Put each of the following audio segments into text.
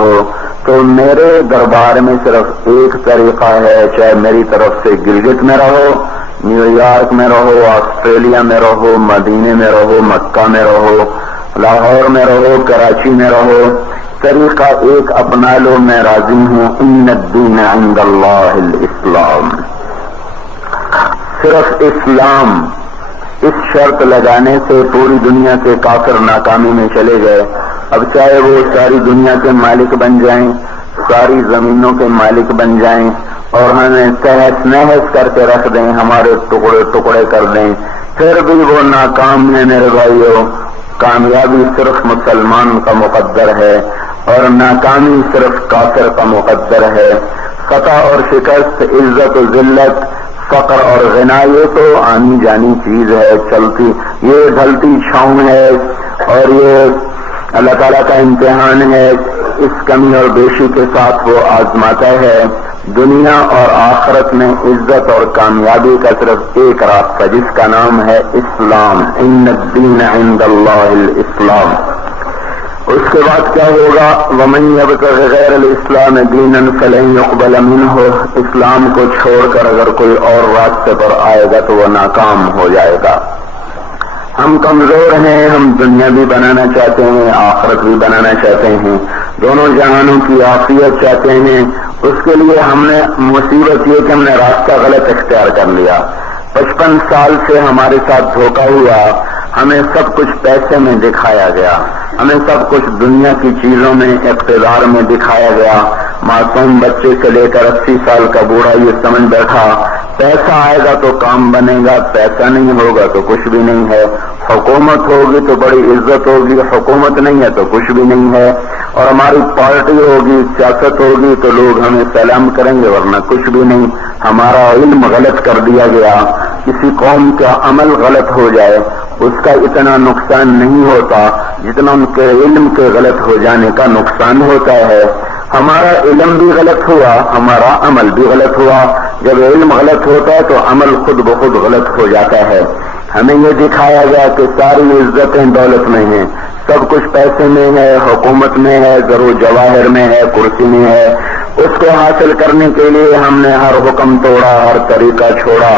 ہو تو میرے دربار میں صرف ایک طریقہ ہے، چاہے میری طرف سے گلگت میں رہو، نیو یارک میں رہو، آسٹریلیا میں رہو، مدینے میں رہو، مکہ میں رہو، لاہور میں رہو، کراچی میں رہو، طریقہ ایک اپنا لو، میں راضی ہوں۔ ان الدین عند اللہ الاسلام، صرف اسلام۔ اس شرط لگانے سے پوری دنیا کے کافر ناکامی میں چلے گئے۔ اب چاہے وہ ساری دنیا کے مالک بن جائیں، ساری زمینوں کے مالک بن جائیں اور ہمیں تہس نہس کر کے رکھ دیں، ہمارے ٹکڑے ٹکڑے کر دیں، پھر بھی وہ ناکام ہے میرے بھائیوں۔ کامیابی صرف مسلمان کا مقدر ہے اور ناکامی صرف کافر کا مقدر ہے۔ فتح اور شکست، عزت و ذلت، فقر اور غنا، یہ تو آنی جانی چیز ہے، چلتی، یہ ڈھلتی چھاؤں ہے اور یہ اللہ تعالیٰ کا امتحان ہے۔ اس کمی اور بیشی کے ساتھ وہ آزماتا ہے۔ دنیا اور آخرت میں عزت اور کامیابی کا صرف ایک راستہ، جس کا نام ہے اسلام۔ ان الدین عند اللہ الاسلام۔ اس کے بعد کیا ہوگا؟ وَمَن يَبْتَغِ غَيْرَ الْإِسْلَامِ دِينًا فَلَن يُقْبَلَ مِنْهُ، اسلام کو چھوڑ کر اگر کوئی اور راستے پر آئے گا تو وہ ناکام ہو جائے گا۔ ہم کمزور ہیں، ہم دنیا بھی بنانا چاہتے ہیں، آخرت بھی بنانا چاہتے ہیں، دونوں جہانوں کی عافیت چاہتے ہیں۔ اس کے لیے ہم نے مصیبت یہ کہ ہم نے راستہ غلط اختیار کر لیا۔ 55 سال سے ہمارے ساتھ دھوکہ ہوا، ہمیں سب کچھ پیسے میں دکھایا گیا، ہمیں سب کچھ دنیا کی چیزوں میں، اقتدار میں دکھایا گیا۔ معصوم بچے سے لے کر 80 سال کا بوڑھا یہ سمجھ بیٹھا پیسہ آئے گا تو کام بنے گا، پیسہ نہیں ہوگا تو کچھ بھی نہیں ہے۔ حکومت ہوگی تو بڑی عزت ہوگی، حکومت نہیں ہے تو کچھ بھی نہیں ہے۔ اور ہماری پارٹی ہوگی، سیاست ہوگی تو لوگ ہمیں سلام کریں گے، ورنہ کچھ بھی نہیں۔ ہمارا علم غلط کر دیا گیا۔ کسی قوم کا عمل غلط ہو جائے اس کا اتنا نقصان نہیں ہوتا جتنا ان کے علم کے غلط ہو جانے کا نقصان ہوتا ہے۔ ہمارا علم بھی غلط ہوا، ہمارا عمل بھی غلط ہوا۔ جب علم غلط ہوتا ہے تو عمل خود بخود غلط ہو جاتا ہے۔ ہمیں یہ دکھایا گیا کہ ساری عزتیں دولت میں ہیں، سب کچھ پیسے میں ہے، حکومت میں ہے، زر و جواہر میں ہے، کرسی میں ہے۔ اس کو حاصل کرنے کے لیے ہم نے ہر حکم توڑا، ہر طریقہ چھوڑا،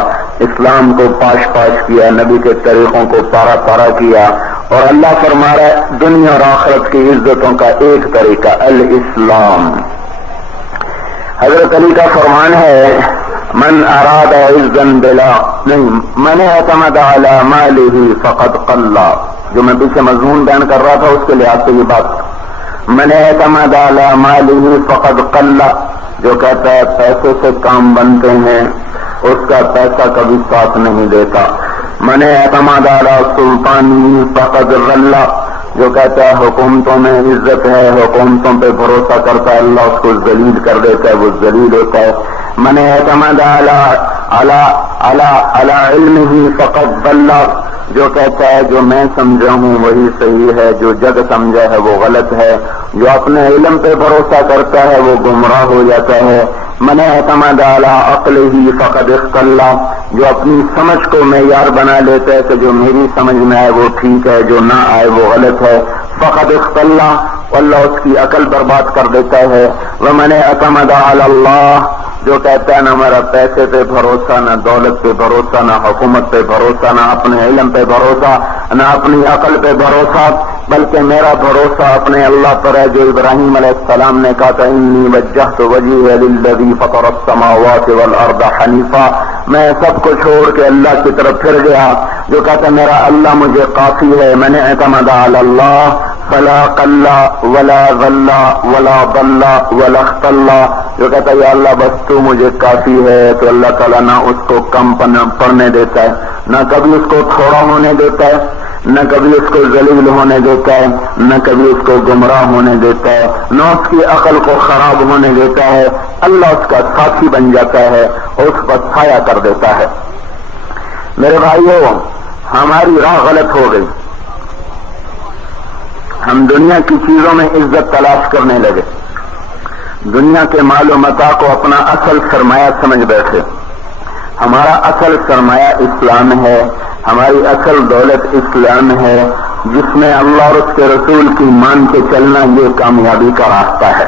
اسلام کو پاش پاش کیا، نبی کے طریقوں کو پارا پارا کیا۔ اور اللہ فرما رہا ہے دنیا اور آخرت کی عزتوں کا ایک طریقہ الاسلام۔ حضرت علی کا فرمان ہے من اراد عزا بلا نہیں من اعتمد علی مالہ فقد قل، جو میں پیچھے مضمون بیان کر رہا تھا اس کے لحاظ سے یہ بات، من اعتمد علی مالہ فقد قل، جو کہتا ہے پیسے سے کام بنتے ہیں اس کا پیسہ کبھی ساتھ نہیں دیتا۔ من اعتمد علی سلطانہ فقد غل، جو کہتا ہے حکومتوں میں عزت ہے، حکومتوں پہ بھروسہ کرتا ہے، اللہ اس کو ذلیل کر دیتا ہے، وہ ذلیل ہوتا ہے۔ من اعتمد علی علمہ فقد ضل، جو کہتا ہے جو میں سمجھا ہوں وہی صحیح ہے، جو جگ سمجھا ہے وہ غلط ہے، جو اپنے علم پہ بھروسہ کرتا ہے وہ گمراہ ہو جاتا ہے۔ من اعتمد علی عقلہ فقد اختل، جو اپنی سمجھ کو معیار بنا لیتا ہے کہ جو میری سمجھ میں آئے وہ ٹھیک ہے، جو نہ آئے وہ غلط ہے، فقد اختل، اللہ اس کی عقل برباد کر دیتا ہے۔ ومن اعتمد علی اللہ، جو کہتا ہے نہ میرا پیسے پہ بھروسہ، نہ دولت پہ بھروسہ، نہ حکومت پہ بھروسہ، نہ اپنے علم پہ بھروسہ، نہ اپنی عقل پہ بھروسہ، بلکہ میرا بھروسہ اپنے اللہ پر ہے، جو ابراہیم علیہ السلام نے کہا تھا انی وجہت وجہی للذی فطر السماوات والارض حنیفا، میں سب کو چھوڑ کے اللہ کی طرف پھر گیا، جو کہتا ہے میرا اللہ مجھے کافی ہے۔ میں نے اعتماد علی اللہ فلا قل ولا غل ولا ضل ولا اختل، جو کہتا ہے یا اللہ بس تو مجھے کافی ہے، تو اللہ تعالیٰ نہ اس کو کم پڑنے دیتا ہے، نہ کبھی اس کو تھوڑا ہونے دیتا ہے، نہ کبھی اس کو ذلیل ہونے دیتا ہے، نہ کبھی اس کو گمراہ ہونے دیتا ہے، نہ اس کی عقل کو خراب ہونے دیتا ہے۔ اللہ اس کا ساتھی بن جاتا ہے اور اس پر سایہ کر دیتا ہے۔ میرے بھائیوں، ہماری راہ غلط ہو گئی، ہم دنیا کی چیزوں میں عزت تلاش کرنے لگے، دنیا کے مال و متاع کو اپنا اصل سرمایہ سمجھ بیٹھے۔ ہمارا اصل سرمایہ اسلام ہے، ہماری اصل دولت اسلام ہے، جس میں اللہ اور اس کے رسول کی مان کے چلنا یہ کامیابی کا راستہ ہے۔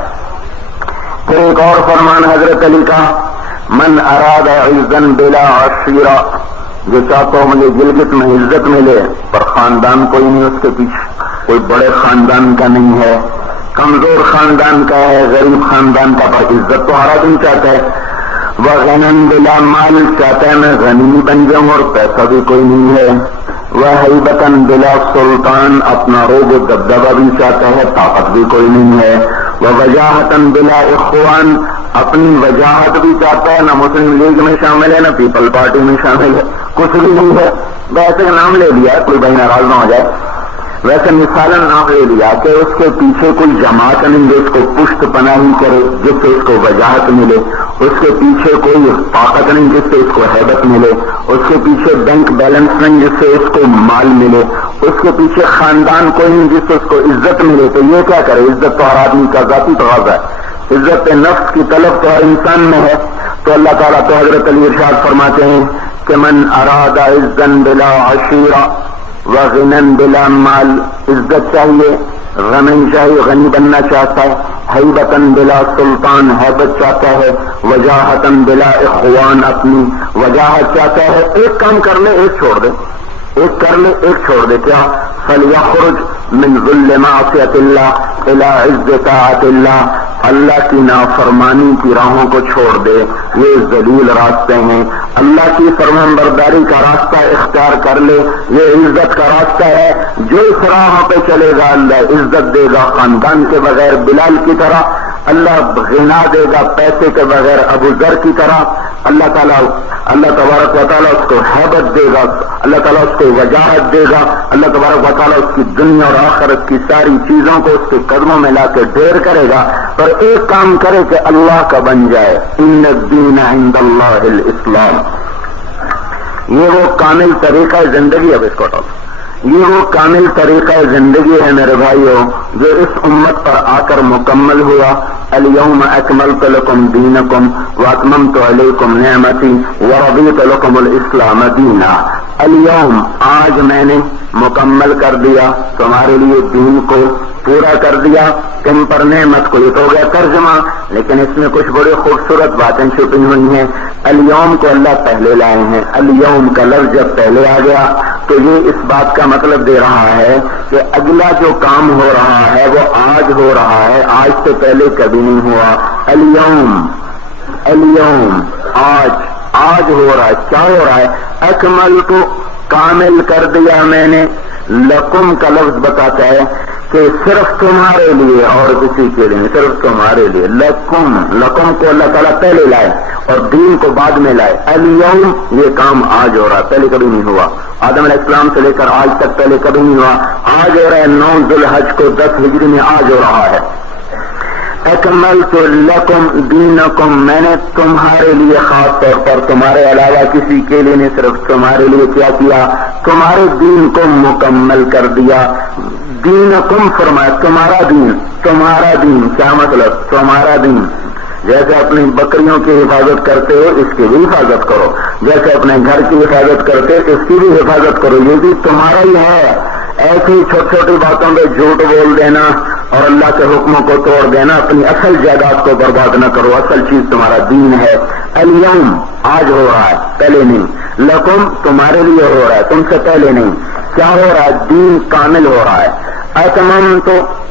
پھر ایک اور فرمان حضرت علی کا، من اراد عزا بلا عشیرہ، جو چاہتا ہو مجھے گلگت میں عزت ملے پر خاندان کوئی نہیں، اس کے پیچھے کوئی بڑے خاندان کا نہیں ہے، کمزور خاندان کا ہے، غریب خاندان کا، پر عزت تو ہر آدمی چاہتا ہے۔ وغنى بلا مال، چاہتا ہے میں غنی بن جاؤں اور پیسہ بھی کوئی نہیں ہے۔ وہیبۃ بلا سلطان، اپنا روب و دبدبہ بھی چاہتا ہے، طاقت بھی کوئی نہیں ہے۔ ووجاہۃ بلا اخوان، اپنی وجاہت بھی چاہتا ہے، نہ مسلم لیگ میں شامل ہے نہ پیپل پارٹی میں شامل ہے، کچھ بھی نہیں ہے، ویسے نام لے لیا، کوئی بھائی ناراض نہ ہو جائے، ویسے مثالاً نام لے لیا کہ اس کے پیچھے کوئی جماعت نہیں جو اس کو پشت پناہی کرے، جس سے اس کو وجاہت ملے، اس کے پیچھے کوئی طاقت نہیں جس سے اس کو ہیبت ملے، اس کے پیچھے بینک بیلنس نہیں جس سے اس کو مال ملے، اس کے پیچھے خاندان کوئی نہیں جس سے اس کو عزت ملے، تو یہ کیا کرے؟ عزت تو ہر آدمی کا ذاتی تقاضا ہے، عزت نفس کی طلب تو ہر انسان میں ہے۔ تو اللہ تعالیٰ تو حضرت علی ارشاد فرماتے ہیں کہ من اراد عزا بلا عشیرہ وغنى بلا مال، عزت چاہیے، غنی چاہیے، غنی بننا چاہتا ہے، ہیبۃ بلا سلطان، ہیبت چاہتا ہے، وجاہۃ بلا اخوان، اپنی وجاہت چاہتا ہے۔ ایک کام کر لے ایک چھوڑ دے، ایک کر لے ایک چھوڑ دے، کیا؟ فلیخرج من ذل معصیۃ اللہ الی عز طاعت اللہ، اللہ کی نافرمانی کی راہوں کو چھوڑ دے، یہ ذلیل راستے ہیں، اللہ کی فرمانبرداری کا راستہ اختیار کر لے، یہ عزت کا راستہ ہے۔ جو اس راہ پہ چلے گا اللہ عزت دے گا، خاندان کے بغیر بلال کی طرح، اللہ غنا دے گا پیسے کے بغیر ابو ذر کی طرح، اللہ تبارک و تعالیٰ اس کو ہیبت دے گا، اللہ تعالیٰ اس کو وجاہت دے گا، اللہ تبارک و تعالیٰ اس کی دنیا اور آخرت کی ساری چیزوں کو اس کے قدموں میں لا کے ڈھیر کرے گا، پر ایک کام کرے کہ اللہ کا بن جائے۔ ان الدین عند اللہ الاسلام، یہ وہ کامل طریقہ زندگی ہے، یہ وہ کامل طریقہ زندگی ہے میرے بھائیوں جو اس امت پر آ کر مکمل ہوا۔ الیوم اکملت لکم دینکم واتممت علیکم نعمتی ورضیت لکم الاسلام دینا۔ الیوم، آج میں نے مکمل کر دیا تمہارے لیے دین کو، پورا کر دیا تم پر نعمت کو۔ یہ تو ہو گیا ترجمہ، لیکن اس میں کچھ بڑی خوبصورت باتیں چھپی ہوئی ہیں۔ الیوم کو اللہ پہلے لائے ہیں، الیوم کا لفظ جب پہلے آ گیا تو یہ اس بات کا مطلب دے رہا ہے کہ اگلا جو کام ہو رہا ہے وہ آج ہو رہا ہے، آج سے پہلے کبھی نہیں ہوا۔ الیوم، الیوم، آج ہو رہا ہے۔ کیا ہو رہا ہے؟ اکملت، کامل کر دیا میں نے، لکم کا لفظ بتاتا ہے کہ صرف تمہارے لیے اور کسی کے لیے، صرف تمہارے لیے۔ لکم کو اللہ تعالیٰ پہلے لائے اور دین کو بعد میں لائے۔ الیوم، یہ کام آج ہو رہا ہے، پہلے کبھی نہیں ہوا۔ آدم علیہ السلام سے لے کر آج تک پہلے کبھی نہیں ہوا، آج ہو رہا ہے۔ 9 ذوالحج کو 10 ہجری میں آج ہو رہا ہے۔ اکملت لکم دینکم، میں نے تمہارے لیے خاص طور پر، تمہارے علاوہ کسی کے لیے نہیں، صرف تمہارے لیے کیا کیا؟ تمہارے دین کو مکمل کر دیا۔ دینکم فرمایا، تمہارا دین۔ تمہارا دین کیا مطلب؟ تمہارا دین جیسے اپنی بکریوں کی حفاظت کرتے ہو اس کی بھی حفاظت کرو، جیسے اپنے گھر کی حفاظت کرتے ہو اس کی بھی حفاظت کرو، یہ بھی تمہارا ہی ہے۔ ایسی چھوٹی چھوٹی باتوں پہ جھوٹ بول دینا اور اللہ کے حکموں کو توڑ دینا، اپنی اصل جائیداد کو برباد نہ کرو، اصل چیز تمہارا دین ہے۔ الیوم، آج ہو رہا ہے، پہلے نہیں۔ لکم، تمہارے لیے ہو رہا ہے، تم سے پہلے نہیں۔ کیا ہو رہا ہے؟ دین کامل ہو رہا ہے۔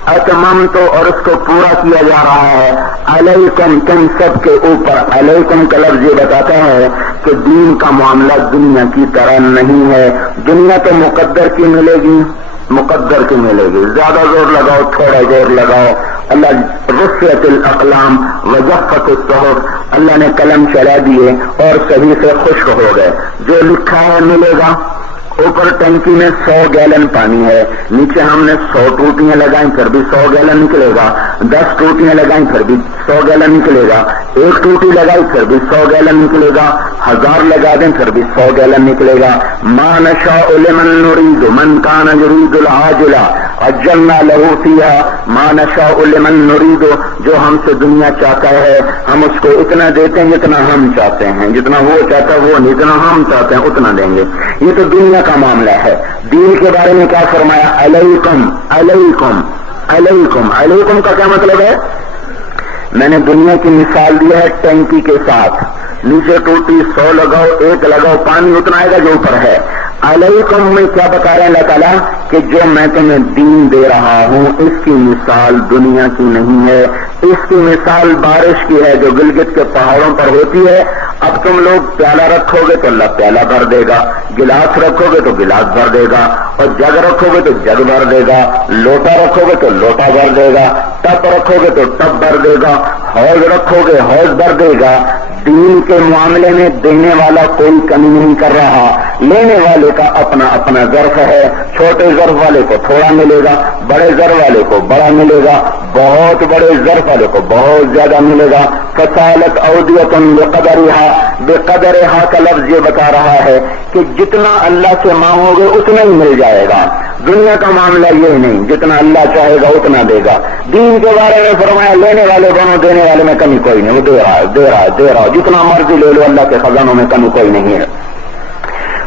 اتممت، اور اس کو پورا کیا جا رہا ہے۔ علیکم، تم سب کے اوپر۔ علیکم کا لفظ یہ بتاتا ہے کہ دین کا معاملہ دنیا کی طرح نہیں ہے۔ دنیا تو مقدر کی ملے گی، مقدر کی ملے گی، زیادہ زور لگاؤ تھوڑا زور لگاؤ، اللہ رفعت الاقلام وجفت الصحف، اللہ نے قلم چلا دیے اور سبھی سے خشک ہو گئے۔ جو لکھا ہے ملے گا۔ اوپر ٹنکی میں 100 گیلن پانی ہے، نیچے ہم نے 100 ٹوٹیاں لگائیں پھر بھی 100 گیلن نکلے گا، 10 ٹوٹیاں لگائیں پھر بھی 100 گیلن نکلے گا، 1 ٹوٹی لگائی پھر بھی 100 گیلن نکلے گا، 1000 لگا دیں پھر بھی 100 گیلن نکلے گا۔ ما نشاء لمن نريد من كان يريد العاجلة، عجلنا لہو فیہا ما نشاء لمن نرید، جو ہم سے دنیا چاہتا ہے ہم اس کو اتنا دیتے ہیں جتنا ہم چاہتے ہیں، جتنا وہ چاہتا ہے وہ نہیں، جتنا ہم چاہتے ہیں اتنا دیں گے۔ یہ تو دنیا کا معاملہ ہے۔ دین کے بارے میں کیا فرمایا؟ علیکم علیکم علیکم۔ علیکم کا کیا مطلب ہے؟ میں نے دنیا کی مثال دی ہے ٹینکی کے ساتھ، نیچے ٹوٹی 100 لگاؤ 1 لگاؤ پانی اتنا آئے گا جو اوپر ہے۔ علیکم میں کیا بتا رہے ہیں اللہ تعالیٰ کہ جو میں تمہیں دین دے رہا ہوں اس کی مثال دنیا کی نہیں ہے، اس کی مثال بارش کی ہے جو گلگت کے پہاڑوں پر ہوتی ہے۔ اب تم لوگ پیالہ رکھو گے تو اللہ پیالہ بھر دے گا، گلاس رکھو گے تو گلاس بھر دے گا، اور جگ رکھو گے تو جگ بھر دے گا، لوٹا رکھو گے تو لوٹا بھر دے گا، ٹب رکھو گے تو ٹب بھر دے گا، حوض رکھو گے حوض بھر دے گا۔ دین کے معاملے میں دینے والا کوئی کمی نہیں کر رہا، لینے والے کا اپنا اپنا ظرف ہے۔ چھوٹے ظرف والے کو تھوڑا ملے گا، بڑے ظرف والے کو بڑا ملے گا، بہت بڑے ظرف والے کو بہت زیادہ ملے گا۔ فصالت اودیۃ بقدرھا، بقدرھا کا لفظ یہ بتا رہا ہے کہ جتنا اللہ سے مانگو گے اتنا ہی مل جائے گا۔ دنیا کا معاملہ یہ نہیں، جتنا اللہ چاہے گا اتنا دے گا۔ دین کے بارے میں فرمایا لینے والے بنو، دینے والے میں کمی کوئی نہیں، وہ دے رہا ہے دے رہا ہے دے رہا ہے، جتنا مرضی لے لو، اللہ کے خزانوں میں کمی کوئی نہیں ہے۔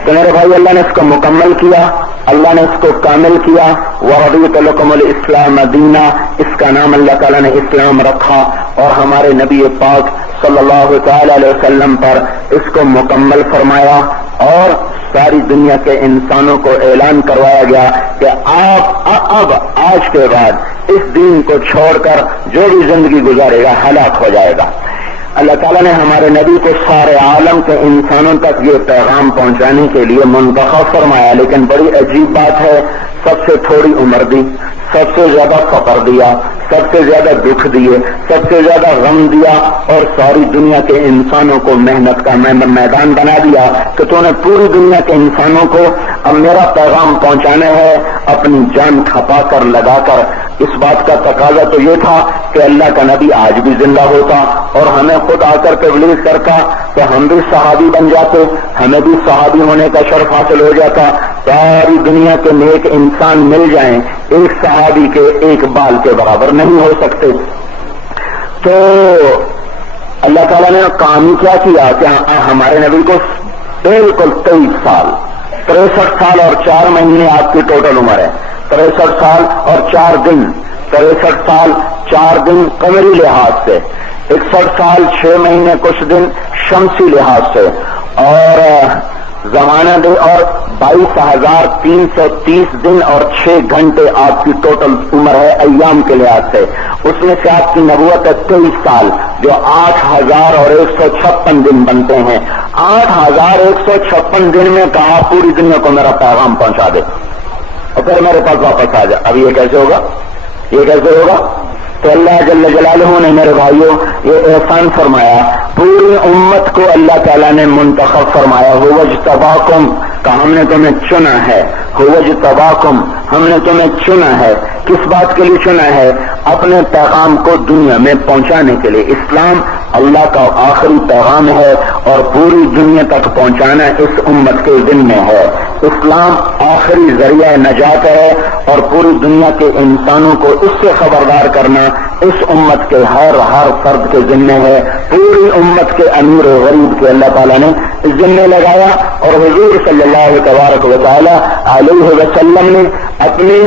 تو میرے بھائی اللہ نے اس کو مکمل کیا، اللہ نے اس کو کامل کیا۔ وَرَضِيتُ لَكُمُ الْإِسْلَامَ دِينًا، اس کا نام اللہ تعالیٰ نے اسلام رکھا، اور ہمارے نبی پاک صلی اللہ تعالی علیہ وسلم پر اس کو مکمل فرمایا، اور ساری دنیا کے انسانوں کو اعلان کروایا گیا کہ آپ اب آج کے بعد اس دین کو چھوڑ کر جو بھی زندگی گزارے گا ہلاک ہو جائے گا۔ اللہ تعالیٰ نے ہمارے نبی کو سارے عالم کے انسانوں تک یہ پیغام پہنچانے کے لیے منتخب فرمایا، لیکن بڑی عجیب بات ہے، سب سے تھوڑی عمر دی، سب سے زیادہ فقر دیا، سب سے زیادہ دکھ دیے، سب سے زیادہ غم دیا، اور ساری دنیا کے انسانوں کو محنت کا میدان بنا دیا کہ تو نے پوری دنیا کے انسانوں کو اب میرا پیغام پہنچانا ہے، اپنی جان کھپا کر لگا کر۔ اس بات کا تقاضا تو یہ تھا کہ اللہ کا نبی آج بھی زندہ ہوتا اور ہمیں خود آ کر تبلیغ کرتا تو ہم بھی صحابی بن جاتے، ہمیں بھی صحابی ہونے کا شرف حاصل ہو جاتا۔ ساری دنیا کے نیک انسان مل جائیں، ایک صحابی کے ایک بال کے برابر نہیں ہو سکتے۔ تو اللہ تعالیٰ نے کام کیا کیا کہ ہمارے نبی کو بالکل 23 سال 63 سال اور 4 مہینے آپ کی ٹوٹل عمر ہے، 63 سال اور 4 دن، 63 سال 4 دن قمری لحاظ سے، 61 سال 6 مہینے کچھ دن شمسی لحاظ سے، اور زمانہ دے اور 22,330 دن اور 6 گھنٹے آپ کی ٹوٹل عمر ہے ایام کے لحاظ سے۔ اس میں سے آپ کی نبوت ہے 23 سال، جو 8,156 دن بنتے ہیں۔ 8,156 دن میں کہا پوری دنیا کو میرا پیغام پہنچا دے اور پھر میرے پاس واپس آ جائے۔ اب یہ کیسے ہوگا؟ یہ کیسے ہوگا؟ تو اللہ جل جلالہ نے میرے بھائیوں یہ احسان فرمایا، پوری امت کو اللہ تعالیٰ نے منتخب فرمایا۔ هو اجتباکم، کہ ہم نے تمہیں چنا ہے، هو اجتباکم، ہم نے تمہیں چنا ہے۔ کس بات کے لیے چنا ہے؟ اپنے پیغام کو دنیا میں پہنچانے کے لیے۔ اسلام اللہ کا آخری پیغام ہے اور پوری دنیا تک پہنچانا اس امت کے ذمہ ہے۔ اسلام آخری ذریعہ نجات ہے اور پوری دنیا کے انسانوں کو اس سے خبردار کرنا اس امت کے ہر فرد کے ذمہ ہے۔ پوری امت کے امیر و غریب کے اللہ تعالیٰ نے ذمہ لگایا، اور حضور صلی اللہ تبارک و تعالی علیہ وسلم نے اپنے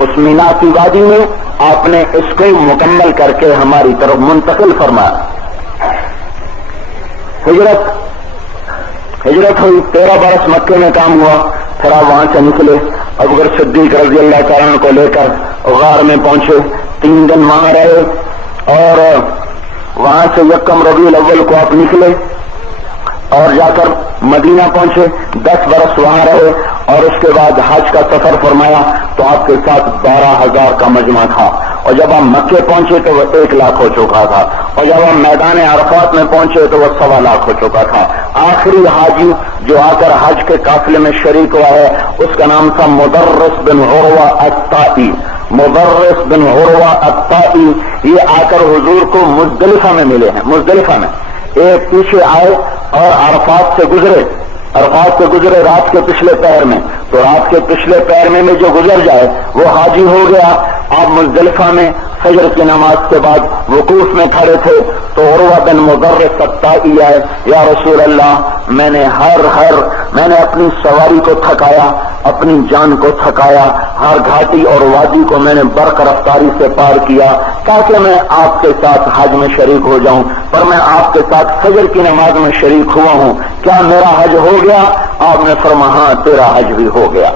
اس مینا کی وادی میں آپ نے اس کو مکمل کر کے ہماری طرف منتقل فرمایا۔ ہجرت ہوئی، 13 برس مکے میں کام ہوا، پھر آپ وہاں سے نکلے، ابوبکر صدیق رضی اللہ تعالیٰ عنہ کو لے کر غار میں پہنچے، 3 دن وہاں رہے، اور وہاں سے یکم ربیع الاول کو آپ نکلے اور جا کر مدینہ پہنچے، 10 برس وہاں رہے، اور اس کے بعد حج کا سفر فرمایا تو آپ کے ساتھ 12,000 کا مجمع تھا، اور جب آپ مکے پہنچے تو وہ 1 لاکھ ہو چکا تھا، اور جب آپ میدان عرفات میں پہنچے تو وہ 1.25 لاکھ ہو چکا تھا۔ آخری حاجی جو آ کر حج کے قافلے میں شریک ہوا ہے اس کا نام تھا مدرس بن عروہ الطائی۔ مدرس بن عروہ الطائی یہ آ کر حضور کو مزدلفہ میں ملے ہیں۔ مزدلفہ میں ایک پیچھے آئے اور عرفات سے گزرے، عرفات سے گزرے رات کے پچھلے پہر میں، تو رات کے پچھلے پہر میں جو گزر جائے وہ حاجی ہو گیا۔ آپ مزدلفہ میں فجر کی نماز کے بعد وقوف میں کھڑے تھے تو عروہ بن مضرس الطائی آئے، یا رسول اللہ میں نے میں نے اپنی سواری کو تھکایا، اپنی جان کو تھکایا، ہر گھاٹی اور وادی کو میں نے برق رفتاری سے پار کیا تاکہ میں آپ کے ساتھ حج میں شریک ہو جاؤں، پر میں آپ کے ساتھ فجر کی نماز میں شریک ہوا ہوں، کیا میرا حج ہو گیا؟ آپ نے فرمایا ہاں تیرا حج بھی ہو گیا۔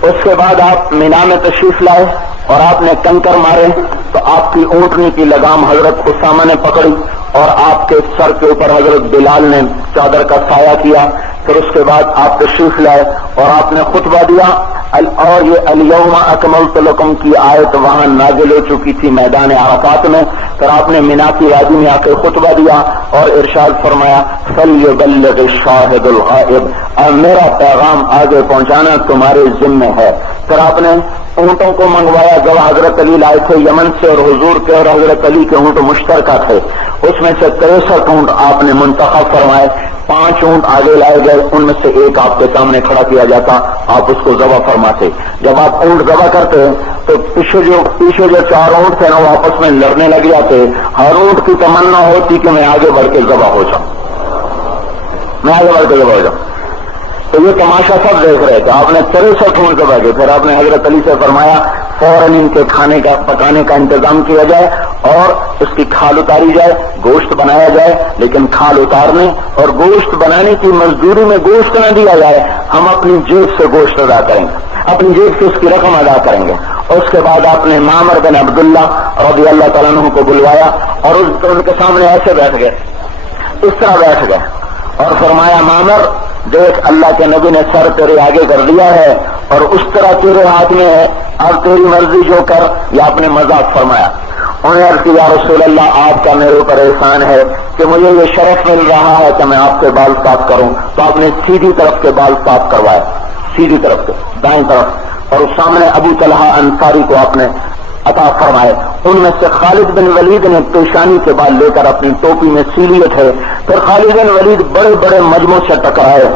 اس کے بعد آپ مینا میں تشریف لائے اور آپ نے کنکر مارے تو آپ کی اونٹنی کی لگام حضرت اسامہ نے پکڑی اور آپ کے سر کے اوپر حضرت بلال نے چادر کا سایہ کیا۔ پھر اس کے بعد آپ تشریف لائے اور آپ نے خطبہ دیا، اور یہ الیوم اکملت لکم کی آیت وہاں نازل ہو چکی تھی میدان عرفات میں۔ پھر آپ نے مینا کی وادی میں آ کے خطبہ دیا اور ارشاد فرمایا فلیبلغ الشاہد الغائب، اور میرا پیغام آگے پہنچانا تمہارے ذمہ ہے۔ پھر آپ نے اونٹوں کو منگوایا، جب حضرت علی لائے تھے یمن سے اور حضور کے اور حضرت علی کے اونٹ مشترکہ تھے، اس میں سے 63 اونٹ آپ نے منتخب فرمائے، 5 اونٹ آگے لائے گئے، ان میں سے ایک آپ کے سامنے کھڑا کیا جاتا، آپ اس کو ذبح فرماتے۔ جب آپ اونٹ ذبح کرتے تو پیچھے جو 4 اونٹ تھے نا وہ آپس میں لڑنے لگ جاتے، ہر اونٹ کی تمنا ہوتی کہ میں آگے بڑھ کے ذبح ہو جاؤں، میں آگے بڑھ کے ذبح ہو جاؤں۔ تو یہ تماشا سب دیکھ رہے تھے۔ آپ نے 63 اونٹ ذبح کیے، پھر آپ نے حضرت علی سے فرمایا فوراً ان کے کھانے کا پکانے کا انتظام کیا جائے اور اس کی کھال اتاری جائے، گوشت بنایا جائے، لیکن کھال اتارنے اور گوشت بنانے کی مزدوری میں گوشت نہ دیا جائے، ہم اپنی جیب سے گوشت ادا کریں گے، اپنی جیب سے اس کی رقم ادا کریں گے۔ اس کے بعد آپ نے معمر بن عبداللہ رضی اللہ تعالیٰ عنہ کو بلوایا اور ان کے سامنے ایسے بیٹھ گئے، اس طرح بیٹھ گئے اور فرمایا معمر دیکھ اللہ کے نبی نے سر تیرے آگے کر دیا ہے اور اس طرح تیرے ہاتھ میں ہے، اب تیری مرضی جو کر۔ یا آپ نے مذاق فرمایا، انہیں عرض کیا یا رسول اللہ آپ کا میرے اوپر احسان ہے کہ مجھے یہ شرف مل رہا ہے کہ میں آپ کے بال صاف کروں، تو آپ نے سیدھی طرف کے بال صاف کروائے، سیدھی طرف کے دائیں طرف، اور اس سامنے ابو طلحہ انصاری کو آپ نے عطا فرمائے۔ ان میں سے خالد بن ولید نے پیشانی کے بال لے کر اپنی ٹوپی میں سی لیے تھے۔ پھر خالد بن ولید بڑے بڑے مجموع سے ٹکرائے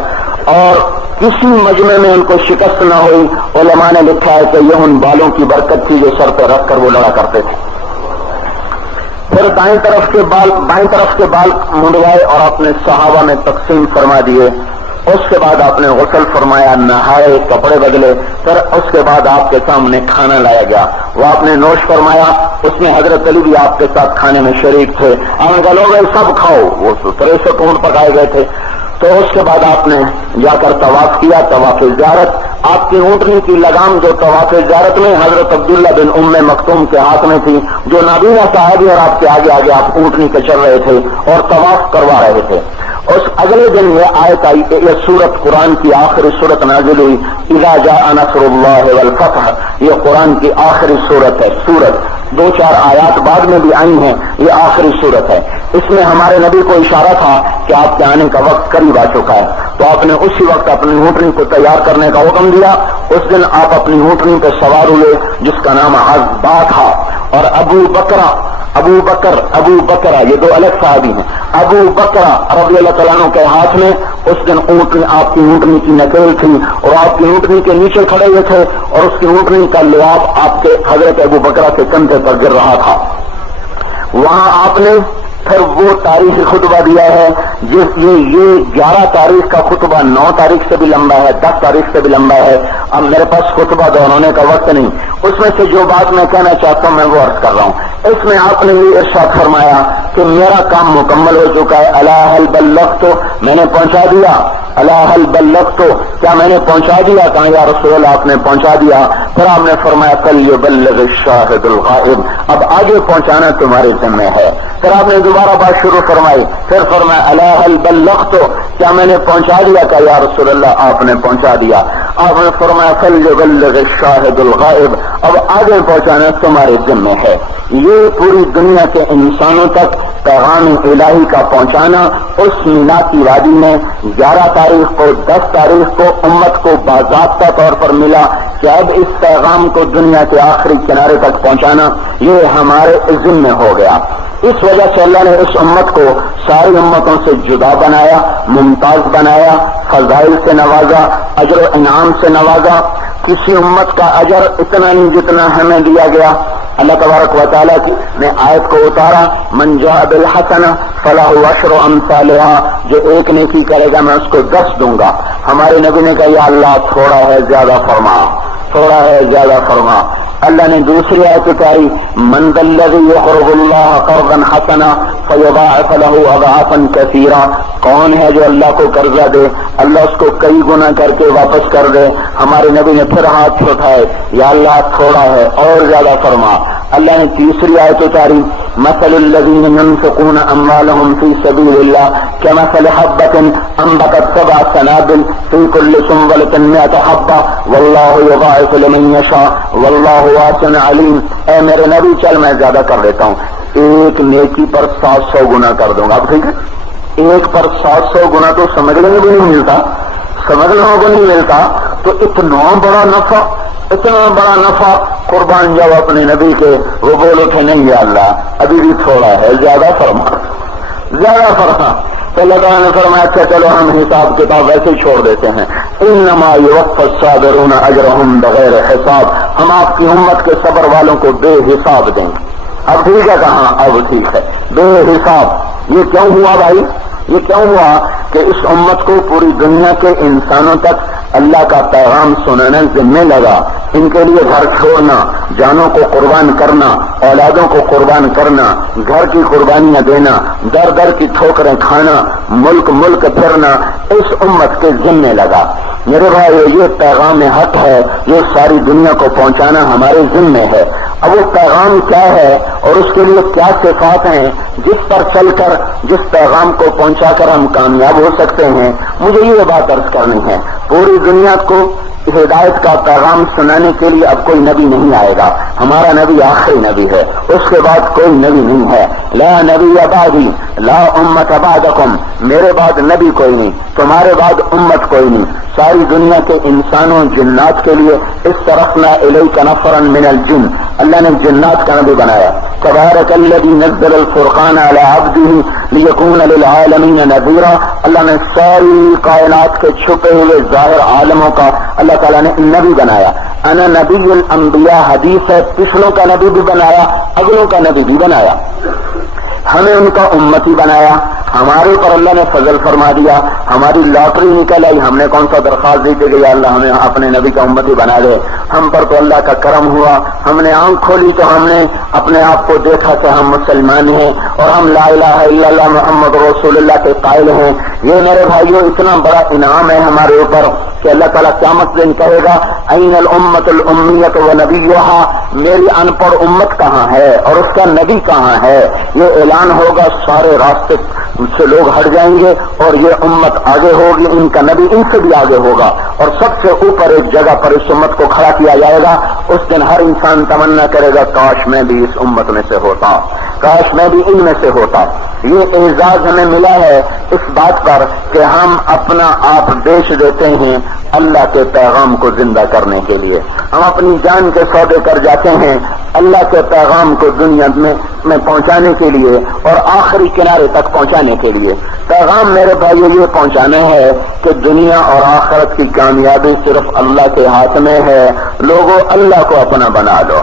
اور کسی مجمع میں ان کو شکست نہ ہوئی۔ علماء نے لکھا ہے کہ یہ ان بالوں کی برکت تھی جو سر پہ رکھ کر وہ لڑا کرتے تھے۔ پھر بائیں طرف کے بال منڈوائے اور اپنے صحابہ میں تقسیم فرما دیے۔ اس کے بعد آپ نے غسل فرمایا، نہائے، کپڑے بدلے، پھر اس کے بعد آپ کے سامنے کھانا لایا گیا، وہ آپ نے نوش فرمایا۔ اس میں حضرت علی بھی آپ کے ساتھ کھانے میں شریک تھے۔ آپ نے کہا لوگ سب کھاؤ، وہ 63 اونٹ پکائے گئے تھے۔ تو اس کے بعد آپ نے جا کر طواف کیا، طواف زیارت۔ آپ کی اونٹنی کی لگام جو طواف زیارت میں حضرت عبداللہ بن ام مکتوم کے ہاتھ میں تھی، جو نابینا صحابی اور آپ کے آگے آگے آپ اونٹنی کے چل رہے تھے اور طواف کروا رہے تھے۔ اس اگلے دن یہ آیت آئی کہ یہ سورت قرآن کی آخری سورت نازل ہوئی، اذا جاء نصر اللہ والفتح، یہ قرآن کی آخری سورت ہے۔ سورت 2-4 آیات بعد میں بھی آئی ہیں، یہ آخری سورت ہے۔ اس میں ہمارے نبی کو اشارہ تھا کہ آپ کے آنے کا وقت قریب آ چکا ہے، تو آپ نے اسی وقت اپنی اونٹنی کو تیار کرنے کا حکم دیا۔ اس دن آپ اپنی اونٹنی پہ سوار ہوئے جس کا نام عزبا تھا، اور ابو بکرہ یہ 2 الگ صحابی ہیں۔ ابو بکرہ رضی اللہ تعالیٰ عنہ کے ہاتھ میں اس دن اونٹنی، آپ کی اونٹنی کی نکیل تھی اور آپ کی اونٹنی کے نیچے کھڑے ہوئے تھے اور اس کی اونٹنی کا لعاب آپ کے حضرت ابو بکرہ کے کندھے پر گر رہا تھا۔ وہاں آپ نے پھر وہ تاریخی خطبہ دیا ہے جس یہ 11 تاریخ کا خطبہ 9 تاریخ سے بھی لمبا ہے، 10 تاریخ سے بھی لمبا ہے۔ اب میرے پاس خطبہ دہرانے کا وقت نہیں، اس میں سے جو بات میں کہنا چاہتا ہوں میں وہ عرض کر رہا ہوں۔ اس میں آپ نے یہ ارشاد فرمایا کہ میرا کام مکمل ہو چکا ہے، الا هل بلغت، میں نے پہنچا دیا، الا هل بلغت، کیا میں نے پہنچا دیا؟ کہا یا رسول اللہ آپ نے پہنچا دیا۔ پھر آپ نے فرمایا فلیبلغ الشاہد الغائب، اب آگے پہنچانا تمہارے ذمہ ہے۔ پھر آپ نے دوبارہ بات شروع فرمائی، پھر فرمایا الا هل بلغت، کیا میں نے پہنچا دیا؟ کہا یا رسول اللہ آپ نے پہنچا دیا۔ آپ نے فرمایا فلیبلغ الشاہد الغائب، اب آگے پہنچانا تمہارے ذمہ ہے۔ یہ پوری دنیا کے انسانوں تک پیغام الہی کا پہنچانا اس مینا کی وادی میں 11 تاریخ کو 10 تاریخ کو امت کو باضابطہ طور پر ملا کہ اب اس پیغام کو دنیا کے آخری کنارے تک پہنچانا یہ ہمارے ذمہ ہو گیا۔ اس وجہ سے اللہ نے اس امت کو ساری امتوں سے جدا بنایا، ممتاز بنایا، فضائل سے نوازا، اجر و انعام سے نوازا۔ کسی امت کا اجر اتنا نہیں جتنا ہمیں دیا گیا۔ اللہ تبارک و تعالیٰ نے آیت کو اتارا، من جاء بالحسنہ فلہ عشر امثالھا، جو ایک نیکی کرے گا میں اس کو 10 دوں گا۔ ہمارے نبی نے کہا یا اللہ تھوڑا ہے زیادہ فرما، تھوڑا ہے زیادہ فرما۔ اللہ نے دوسری آیت اتاری، من ذا الذی یقرض اللہ قرضا حسنا فیضاعف لہ اضعافا کثیرا، کون ہے جو اللہ کو قرضہ دے اللہ اس کو کئی گنا کر کے واپس کر دے۔ ہمارے نبی نے پھر ہاتھ اٹھائے، یا اللہ تھوڑا ہے اور زیادہ فرما۔ اللہ نے تیسری آیت اتاری، مثل الذین ينفقون اموالهم فی سبیل اللہ کمثل حبۃ انبتت 7 سنابل فی کل سنبلۃ 100 حبۃ واللہ یضاعف لمن یشاء واللہ واسع علیم۔ اے میرے نبی چل میں زیادہ کر دیتا ہوں، ایک نیکی پر 700 گنا کر دوں گا۔ اب ٹھیک ہے، ایک پر 700 گنا تو سمجھنے میں بھی نہیں ملتا، سمجھنے کو نہیں ملتا، تو اتنا بڑا نفع، اتنا بڑا نفع قربان جاؤ اپنے نبی کے۔ وہ بول اٹھے نہیں یا اللہ ابھی بھی تھوڑا ہے، زیادہ فرما، زیادہ فرما۔ تو اللہ تعالیٰ نے فرمایا اچھا چلو ہم حساب کتاب ویسے ہی چھوڑ دیتے ہیں، انما یوفی الصابرون اجرهم بغیر حساب، ہم آپ کی امت کے صبر والوں کو بے حساب دیں گے۔ اب ٹھیک ہے کہاں؟ اب ٹھیک ہے، بے حساب۔ یہ کیوں ہوا بھائی؟ یہ کیوں ہوا کہ اس امت کو پوری دنیا کے انسانوں تک اللہ کا پیغام سنانا ذمہ لگا، ان کے لیے گھر چھوڑنا، جانوں کو قربان کرنا، اولادوں کو قربان کرنا، گھر کی قربانیاں دینا، در در کی ٹھوکریں کھانا، ملک ملک پھرنا اس امت کے ذمہ لگا۔ میرے بھائی یہ پیغام حق ہے، یہ ساری دنیا کو پہنچانا ہمارے ذمہ ہے۔ اب وہ پیغام کیا ہے اور اس کے لیے کیا صفات ہیں جس پر چل کر جس پیغام کو پہنچا کر ہم کامیاب ہو سکتے ہیں، مجھے یہ بات عرض کرنی ہے۔ پوری دنیا کو ہدایت کا پیغام سنانے کے لیے اب کوئی نبی نہیں آئے گا، ہمارا نبی آخری نبی ہے، اس کے بعد کوئی نبی نہیں ہے۔ لا نبی بعدی لا امت بعدکم، میرے بعد نبی کوئی نہیں، تمہارے بعد امت کوئی نہیں۔ ساری دنیا کے انسانوں جنات کے لیے اصطرفنا الیک نفرا من الجن، اللہ نے جنات کا نبی بنایا۔ تبارک الذی نزل الفرقان علی عبدہ لیکون للعالمین نذیرا، اللہ نے ساری کائنات کے چھپے ہوئے ظاہر عالموں کا اللہ تعالیٰ نے نبی بنایا۔ انا نبی الانبیاء حدیث ہے، پچھلوں کا نبی بھی بنایا، اگلوں کا نبی بھی بنایا، ہمیں ان کا امتی بنایا۔ ہمارے اوپر اللہ نے فضل فرما دیا، ہماری لاٹری نکل آئی، ہم نے کون سا درخواست دی کہ اللہ ہمیں اپنے نبی کا امتی بنا دے۔ ہم پر تو اللہ کا کرم ہوا، ہم نے آنکھ کھولی تو ہم نے اپنے آپ کو دیکھا کہ ہم مسلمان ہیں اور ہم لا الہ الا اللہ محمد رسول اللہ کے قائل ہیں۔ یہ میرے بھائیوں اتنا بڑا انعام ہے ہمارے اوپر کہ اللہ تعالیٰ قیامت دن کہے گا این الامت الامیۃ ونبیھا، میری ان پڑھ امت کہاں ہے اور اس کا نبی کہاں ہے۔ یہ اعلان ہوگا، سارے راستے سے لوگ ہٹ جائیں گے اور یہ امت آگے ہوگی، ان کا نبی ان سے بھی آگے ہوگا، اور سب سے اوپر ایک جگہ پر اس امت کو کھڑا کیا جائے گا۔ اس دن ہر انسان تمنا کرے گا کاش میں بھی اس امت میں سے ہوتا، کاش میں بھی ان میں سے ہوتا۔ یہ اعزاز ہمیں ملا ہے اس بات پر کہ ہم اپنا آپ بیچ دیتے ہیں اللہ کے پیغام کو زندہ کرنے کے لیے، ہم اپنی جان کے سودے کر جاتے ہیں اللہ کے پیغام کو دنیا میں پہنچانے کے لیے اور آخری کنارے تک پہنچانے کے لیے۔ پیغام میرے بھائیو یہ پہنچانا ہے کہ دنیا اور آخرت کی کامیابی صرف اللہ کے ہاتھ میں ہے۔ لوگوں اللہ کو اپنا بنا لو،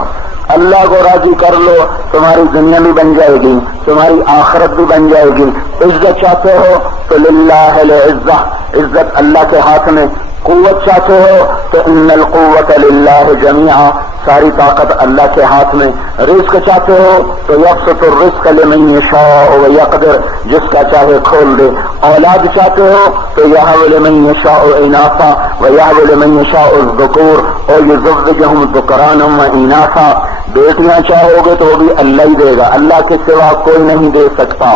اللہ کو راضی کر لو، تمہاری دنیا بھی بن جائے گی، تمہاری آخرت بھی بن جائے گی۔ عزت چاہتے ہو تو للہ العزہ، عزت اللہ کے ہاتھ میں۔ قوت چاہتے ہو تو ان القوت للہ جمیعا، ساری طاقت اللہ کے ہاتھ میں۔ رزق چاہتے ہو تو یبسط الرزق لمن یشاء ویقدر، جس کا چاہے کھول دے۔ اولاد چاہتے ہو تو یہب لمن یشاء اناثا ویہب لمن یشاء الذکور ویزوجہم ذکرانا واناثا، بیٹیاں چاہو گے تو وہ بھی اللہ ہی دے گا، اللہ کے سوا کوئی نہیں دے سکتا۔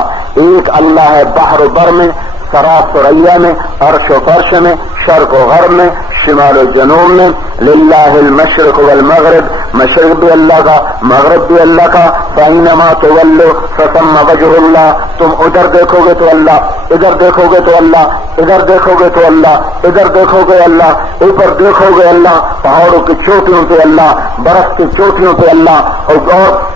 ایک اللہ ہے بحر و بر میں، سرا سریا میں، عرش و فرش میں، شرق و غرب میں، شمال و جنوب میں۔ للہ المشرق والمغرب، مشرق بھی اللہ کا، مغرب بھی اللہ کا۔ فإنما تولوا فثم وجہ اللہ، تم ادھر دیکھو گے تو اللہ، ادھر دیکھو گے تو اللہ، ادھر دیکھو گے تو اللہ، ادھر دیکھو گے اللہ، اوپر دیکھو گے اللہ، پہاڑوں کی چوٹیوں پہ اللہ، برف کی چوٹیوں پہ اللہ،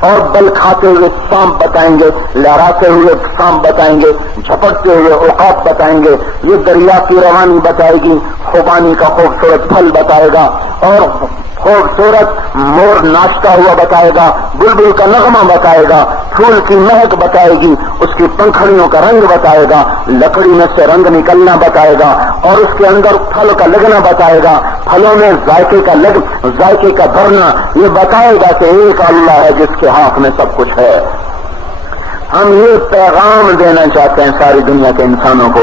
اور بل کھاتے ہوئے سانپ بتائیں گے، لہراتے ہوئے سانپ بتائیں گے، جھپٹتے ہوئے عقاب بتائیں گے، یہ دریا کی روانی بتائے گی، خوبانی کا خوبصورت پھل بتائے گا، اور خوبصورت مور ناچتا ہوا بتائے گا، بلبل کا نغمہ بتائے گا، پھول کی مہک بتائے گی، اس کی پنکھڑیوں کا رنگ بتائے گا، لکڑی میں سے رنگ نکلنا بتائے گا، اور اس کے اندر پھل کا لگنا بتائے گا، پھلوں میں ذائقے کا بھرنا، یہ بتائے گا کہ ایک اللہ ہے جس کے ہاتھ میں سب کچھ ہے۔ ہم یہ پیغام دینا چاہتے ہیں ساری دنیا کے انسانوں کو،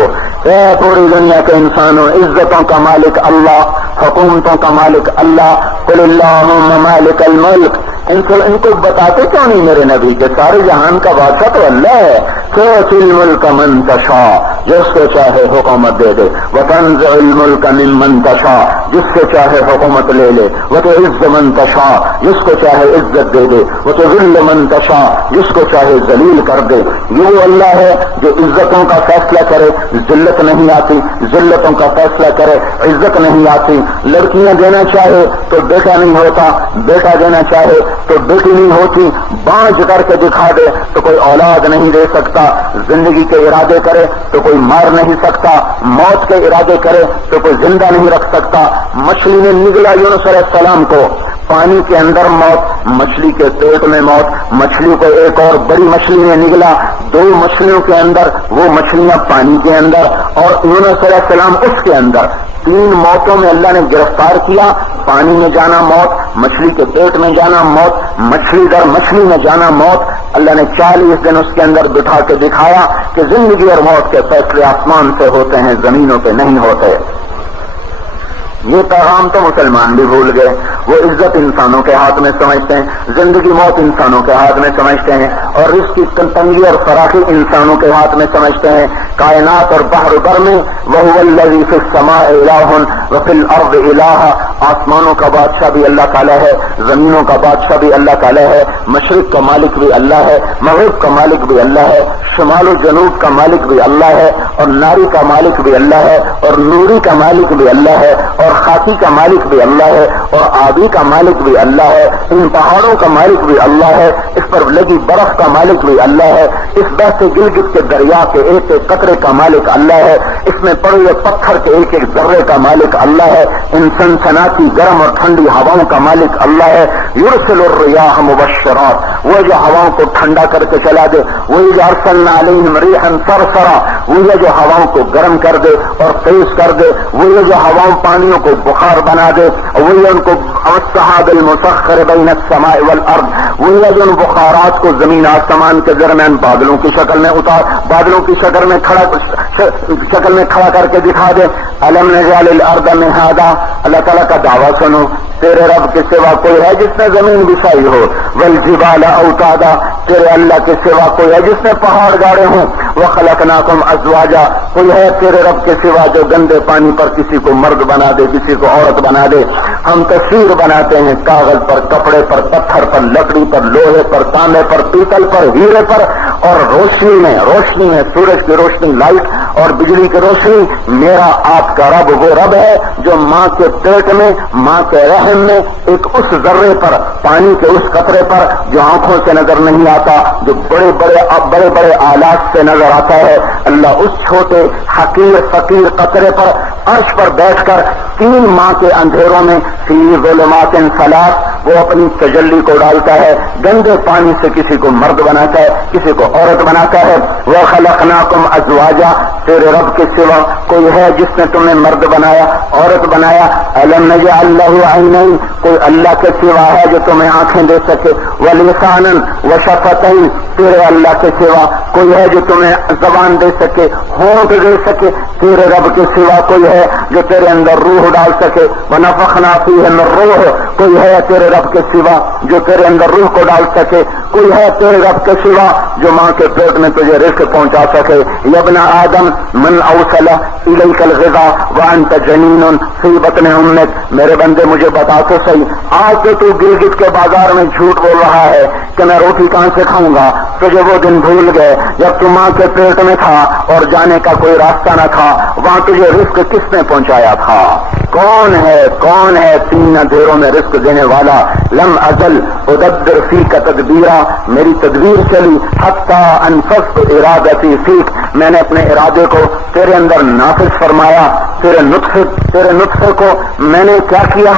اے پوری دنیا کے انسانوں، عزتوں کا مالک اللہ، حکومتوں کا مالک اللہ، قل اللہم مالک الملک، ان کو بتاتے کیوں نہیں میرے نبی کہ سارے جہان کا بادشاہ تو اللہ ہے، تؤتی الملک من تشاء، جس کو چاہے حکومت دے دے، وتنزع الملک ممن تشاء، جس سے چاہے حکومت لے لے، وتعز من تشاء، جس کو چاہے عزت دے دے، وتذل من تشاء، جس کو چاہے ذلیل کر دے۔ یہ وہ اللہ ہے جو عزتوں کا فیصلہ کرے، ذلت نہیں آتی، ذلتوں کا فیصلہ کرے، عزت نہیں آتی۔ لڑکیاں دینا چاہے تو بیٹا نہیں ہوتا، بیٹا دینا چاہے تو بیٹی نہیں ہوتی، بانجھ کر کے دکھا دے تو کوئی اولاد نہیں دے سکتا، زندگی کے ارادے کرے تو کوئی مار نہیں سکتا، موت کے ارادے کرے تو کوئی زندہ نہیں رکھ سکتا۔ مچھلی نے نگلا یونس علیہ السلام کو، پانی کے اندر موت، مچھلی کے پیٹ میں موت، مچھلی کو ایک اور بڑی مچھلی نے نگلا، دو مچھلیوں کے اندر، وہ مچھلیاں پانی کے اندر اور یونس علیہ السلام اس کے اندر، تین موتوں میں اللہ نے گرفتار کیا۔ پانی میں جانا موت، مچھلی کے پیٹ میں جانا موت، مچھلی در مچھلی میں جانا موت۔ اللہ نے 40 دن اس کے اندر بٹھا کے دکھایا کہ زندگی اور موت کے فیصلے آسمان سے ہوتے ہیں، زمینوں پہ نہیں ہوتے۔ یہ پیغام تو مسلمان بھی بھول گئے، وہ عزت انسانوں کے ہاتھ میں سمجھتے ہیں، زندگی موت انسانوں کے ہاتھ میں سمجھتے ہیں، اور رزق کی تنگی اور فراخی انسانوں کے ہاتھ میں سمجھتے ہیں۔ کائنات اور بحر بر میں وَهُوَ الَّذِي فِي السَّمَاءِ إِلَٰهٌ وَفِي الْأَرْضِ إِلَٰهٌ، آسمانوں کا بادشاہ بھی اللہ تعالیٰ ہے، زمینوں کا بادشاہ بھی اللہ تعالیٰ ہے، مشرق کا مالک بھی اللہ ہے، مغرب کا مالک بھی اللہ ہے، شمال و جنوب کا مالک بھی اللہ ہے، اور ناری کا مالک بھی اللہ ہے، اور نوری کا مالک بھی اللہ ہے، اور خاکی کا مالک بھی اللہ ہے، اور آبی کا مالک بھی اللہ ہے، ان پہاڑوں کا مالک بھی اللہ ہے، اس پر لگی برف کا مالک بھی اللہ ہے، اس بہتے گلگت کے دریا کے ایک ایک قطرے کا مالک اللہ ہے، اس میں پڑے ہوئے پتھر کے ایک ایک ذرے کا مالک اللہ ہے، ان سنسناتی گرم اور ٹھنڈی ہواؤں کا مالک اللہ ہے۔ یرسل الریاح مبشرات، وہ جو ہواؤں کو ٹھنڈا کر کے چلا دے، وہی جو ارسلنا علیہم ریحا صرصرا، وہی جو ہواؤں کو گرم کر دے اور تیز کر دے، وہی جو ہواؤں پانیوں کو بخار بنا دے، وہی ان کو السحاب المسخر بین السماء والارض، وہی جو ان بخارات کو زمین آسمان کے درمیان بادلوں کی شکل میں بادلوں کی شکل میں کھڑا کر کے دکھا دے۔ الم نجعل الارض مہادا، اللہ تعالیٰ کا دعویٰ سنو، تیرے رب کے سوا کوئی ہے جس نے زمین بچھائی ہو، والجبال اوتادا، تیرے اللہ کے سوا کوئی ہے جس نے پہاڑ گاڑے ہوں، وخلقناکم ازواجا، کوئی ہے تیرے رب کے سوا جو گندے پانی پر کسی کو مرد بنا دے کسی کو عورت بنا دے۔ ہم تصویر بناتے ہیں کاغذ پر، کپڑے پر، پتھر پر، لکڑی پر، لوہے پر، تانبے پر، پیتل پر، ہیرے پر، اور روشنی میں سورج کی روشنی، لائٹ اور بجلی کی روشنی۔ میرا آپ کا رب وہ رب ہے جو ماں کے پیٹ میں، ماں کے رحم میں ایک اس ذرے پر، پانی کے اس قطرے پر جو آنکھوں سے نظر نہیں آتا، جو بڑے بڑے آلات سے نظر آتا ہے، اللہ اس چھوٹے حقیر فقیر قطرے پر عرش پر بیٹھ کر 3 ماہ کے اندھیروں میں فی ظلمات ثلاث وہ اپنی تجلی کو ڈالتا ہے، گندے پانی سے کسی کو مرد بناتا ہے، کسی کو عورت بناتا ہے۔ وَخَلَقْنَاكُمْ أَزْوَاجًا، تیرے رب کے سوا کوئی ہے جس نے تمہیں مرد بنایا، عورت بنایا؟ أَلَمْ نَجْعَل لَّهُ عَيْنَيْنِ، کوئی اللہ کے سوا ہے جو تمہیں آنکھیں دے سکے؟ وَلِسَانًا وَشَفَتَيْنِ، تیرے اللہ کے سوا کوئی ہے جو تمہیں زبان دے سکے، ہونٹ دے سکے؟ تیرے رب کے سوا کوئی ہے جو تیرے اندر روح ڈال سکے؟ وَنَفَخْنَا فِيهِ مِن روح، کوئی ہے تیرے رب کے سوا جو تیرے اندر روح کو ڈال سکے؟ کوئی ہے تیرے رب کے سوا جو ماں کے پیٹ میں تجھے رزق پہنچا سکے؟ یا ابن آدم من اوصل الیک الغذاء وانت جنین فی بطن امک، میرے بندے مجھے بتا تو صحیح، آج تو تو گلگت کے بازار میں جھوٹ بول رہا ہے کہ میں روٹی کہاں سے کھاؤں گا، تجھے وہ دن بھول گئے جب تو ماں کے پیٹ میں تھا اور جانے کا کوئی راستہ نہ تھا، وہاں تجھے رزق کس نے پہنچایا تھا؟ کون ہے تین اندھیروں میں رزق دینے والا؟ لم ازل ادبر فیک تدبیرا، میری تدبیر چلی حتی انفذت ارادتی فیک، میں نے اپنے ارادے کو تیرے اندر نافذ فرمایا، تیرے نطفے کو میں نے کیا کیا؟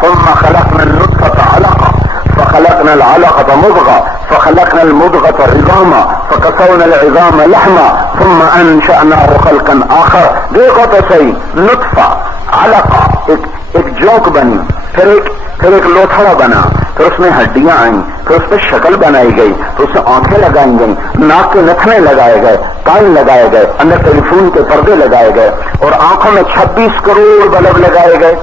ثم خلقنا النطفة علقة فخلقنا العلقة مضغة فخلقنا المضغة عظاما فكسونا العظام لحما ثم انشأناه خلقا آخر۔ دیکھو تو صحیح، نطفہ، علقہ، ایک جوک بنی، پھر ایک لوتھڑا بنا، پھر اس میں ہڈیاں آئیں، پھر اس پہ شکل بنائی گئی، پھر اس میں آنکھیں لگائی گئیں، ناک کے نتھنے لگائے گئے، کان لگائے گئے، اندر ٹیلی فون کے پردے لگائے گئے، اور آنکھوں میں 26 کروڑ بلب لگائے گئے۔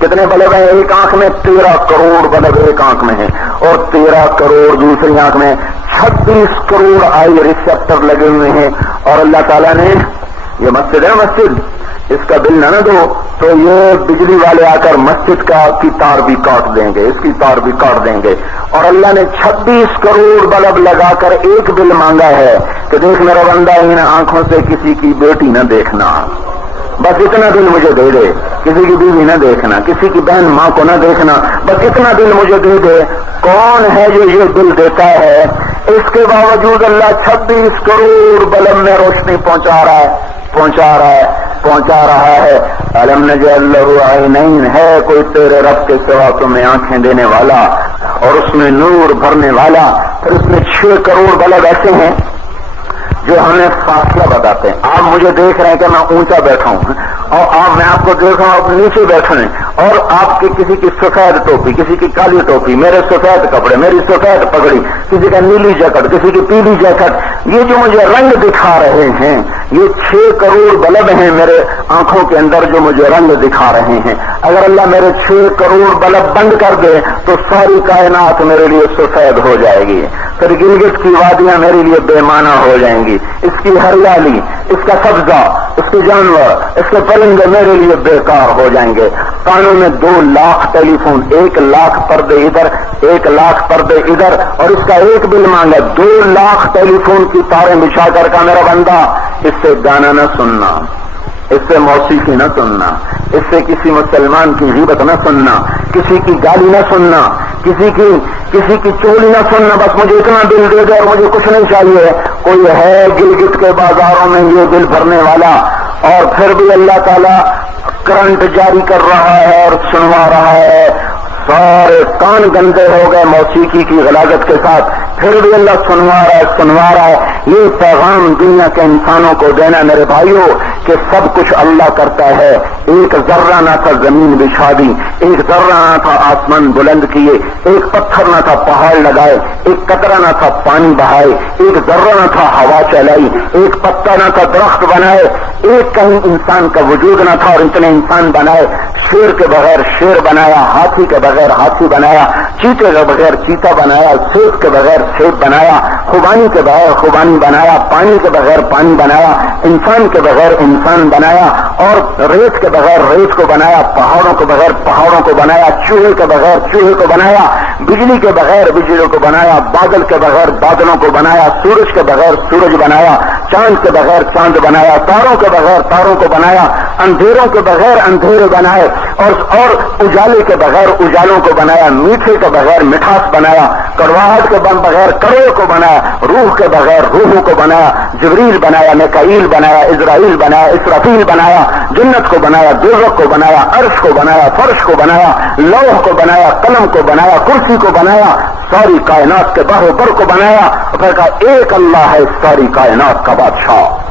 کتنے بلب ہیں ایک آنکھ میں؟ 13 کروڑ بلب ایک آنکھ میں ہے، اور 13 کروڑ دوسری آنکھ میں، 26 کروڑ آئی ریسیپٹر لگے ہوئے ہیں۔ اور اللہ تعالیٰ نے، یہ مسجد ہے، مسجد اس کا بل نہ دو تو یہ بجلی والے آ کر مسجد کی تار بھی کاٹ دیں گے، اس کی تار بھی کاٹ دیں گے۔ اور اللہ نے 26 کروڑ بلب لگا کر ایک بل مانگا ہے کہ دیکھ میرا بندہ ان آنکھوں سے کسی کی بیٹی نہ دیکھنا، بس اتنا دل مجھے دے دے، کسی کی بیوی نہ دیکھنا، کسی کی بہن ماں کو نہ دیکھنا، بس اتنا دل مجھے دے دے۔ کون ہے جو یہ دل دیتا ہے؟ اس کے باوجود اللہ 26 کروڑ بلب میں روشنی پہنچا رہا ہے۔ الم نجعل لہ عینین، ہے کوئی تیرے رب کے سوا تمہیں آنکھیں دینے والا اور اس میں نور بھرنے والا؟ پھر اس میں 6 کروڑ بلب ایسے ہیں جو ہمیں فاصلہ بتاتے ہیں۔ آپ مجھے دیکھ رہے ہیں کہ میں اونچا بیٹھا ہوں، اور میں آپ کو دیکھ رہا ہوں آپ نیچے بیٹھے ہیں، اور آپ کی کسی کی سفید ٹوپی، کسی کی کالی ٹوپی، میرے سفید کپڑے، میری سفید پگڑی، کسی کا نیلی جیکٹ، کسی کی پیلی جیکٹ، یہ جو مجھے رنگ دکھا رہے ہیں یہ 6 کروڑ بلب ہیں میرے آنکھوں کے اندر جو مجھے رنگ دکھا رہے ہیں۔ اگر اللہ میرے 6 کروڑ بلب بند کر دے تو ساری کائنات میرے لیے سفید ہو جائے گی، پھر گلگت کی وادیاں میرے لیے بے معنی ہو جائیں گی، اس کی ہریالی، اس کا سبزہ، اس کے جانور، اس کے پرندے میرے لیے بیکار ہو جائیں گے۔ کانوں میں 2 لاکھ ٹیلی فون، 1 لاکھ پردے ادھر، 1 لاکھ پردے ادھر، اور اس کا ایک بل مانگا 2 لاکھ ٹیلی فون کی تاریں بچھا کر کا میرا بندہ اس سے گانا نہ سننا، اس سے موسیقی نہ سننا، اس سے کسی مسلمان کی غیبت نہ سننا، کسی کی گالی نہ سننا، کسی کی چولی نہ سننا، بس مجھے اتنا دل دے دے اور مجھے کچھ نہیں چاہیے۔ کوئی ہے گلگت کے بازاروں میں یہ دل بھرنے والا؟ اور پھر بھی اللہ تعالیٰ کرنٹ جاری کر رہا ہے اور سنوا رہا ہے، سارے کان گندے ہو گئے موسیقی کی غلاظت کے ساتھ، پھر بھی اللہ سنوا رہا ہے۔ یہ پیغام دنیا کے انسانوں کو دینا میرے بھائیوں کہ سب کچھ اللہ کرتا ہے۔ ایک ذرہ نہ تھا زمین بچھا دی، ایک ذرہ نہ تھا آسمان بلند کیے، ایک پتھر نہ تھا پہاڑ لگائے، ایک قطرہ نہ تھا پانی بہائے، ایک ذرہ نہ تھا ہوا چلائی، ایک پتا نہ تھا درخت بنائے، ایک کہیں انسان کا وجود نہ تھا اور اتنے انسان بنائے، شیر کے بغیر شیر بنایا، ہاتھی کے بغیر ہاتھی بنایا، چیتے کے بغیر چیتا بنایا، سیب کے بغیر سیب بنایا، خوبانی کے بغیر خوبانی بنایا، پانی کے بغیر پانی بنایا، انسان کے بغیر انسان بنایا، اور ریت کے بغیر ریت کو بنایا، پہاڑوں کے بغیر پہاڑوں کو بنایا، چوہے کے بغیر چوہے کو بنایا، بجلی کے بغیر بجلی کو بنایا، بادل کے بغیر بادلوں کو بنایا، سورج کے بغیر سورج بنایا، چاند کے بغیر چاند بنایا، تاروں کے بغیر تاروں کو بنایا، اندھیروں کے بغیر اندھیرے بنائے، اور اجالے کے بغیر اجالوں کو بنایا، میٹھے کے بغیر مٹھاس بنایا، کڑواہٹ کے بغیر کڑوے کو بنایا، روح کے بغیر روحوں کو بنایا، جبریل بنایا، میکائیل بنایا، اسرائیل بنایا، اسرافیل بنایا، جنت کو بنایا، دوزخ کو بنایا، عرش کو بنایا، فرش کو بنایا، لوح کو بنایا، قلم کو بنایا، کرسی کو بنایا، ساری کائنات کے بر و بر کو بنایا، اور پھر کہا ایک اللہ ہے ساری کائنات کا بادشاہ۔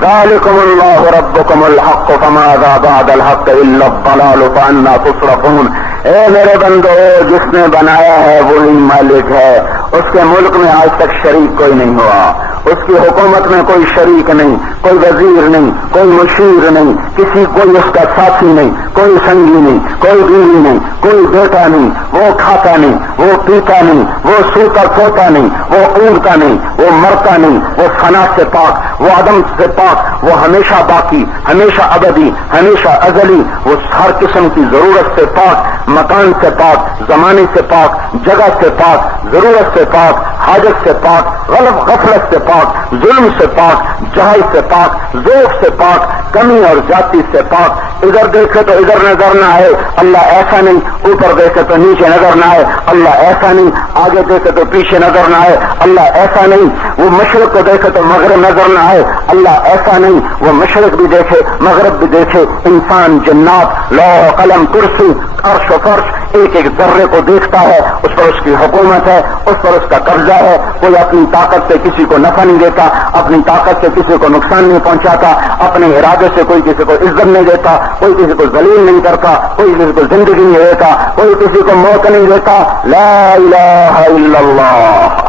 ذالکم اللہ ربکم الحق فماذا بعد الحق الا الضلال فانا تصرفون۔ اے میرے بندو، جس نے بنایا ہے وہی مالک ہے، اس کے ملک میں آج تک شریک کوئی نہیں ہوا، اس کی حکومت میں کوئی شریک نہیں، کوئی وزیر نہیں، کوئی مشیر نہیں، کوئی اس کا ساتھی نہیں، کوئی سنگی نہیں، کوئی بیوی نہیں، کوئی بیٹا نہیں، وہ کھاتا نہیں، وہ پیتا نہیں، وہ سوتا سوتا نہیں، وہ اونگتا نہیں، وہ مرتا نہیں، وہ فنا سے پاک، وہ عدم سے پاک، وہ ہمیشہ باقی، ہمیشہ ابدی، ہمیشہ ازلی، وہ ہر قسم کی ضرورت سے پاک، مکان سے پاک، زمانے سے پاک، جگہ سے پاک، ضرورت سے پاک، حاجت سے پاک، غفلت سے پاک، ظلم سے پاک، جہل سے پاک، ذوق سے پاک، کمی اور جاتی سے پاک۔ ادھر دیکھے تو ادھر نظر نہ آئے، اللہ ایسا نہیں، اوپر دیکھے تو نیچے نظر نہ آئے، اللہ ایسا نہیں، آگے دیکھے تو پیچھے نظر نہ آئے، اللہ ایسا نہیں، وہ مشرق کو دیکھے تو مغرب نظر نہ آئے، اللہ ایسا نہیں، وہ مشرق بھی دیکھے مغرب بھی دیکھے، انسان جنات لوح قلم کرسی عرش و فرش ایک ایک ذرے کو دیکھتا ہے، اس پر اس کی حکومت ہے، اس پر اس کا قبضہ ہے، کوئی اپنی طاقت سے کسی کو نفع نہیں دیتا، اپنی طاقت سے کسی کو نقصان نہیں پہنچاتا، اپنے ارادے سے کوئی کسی کو عزت نہیں دیتا، کوئی کسی کو ذلیل نہیں کرتا، کوئی کسی کو زندگی نہیں دیتا، کوئی کسی کو موت نہیں دیتا۔ لا الہ الا اللہ،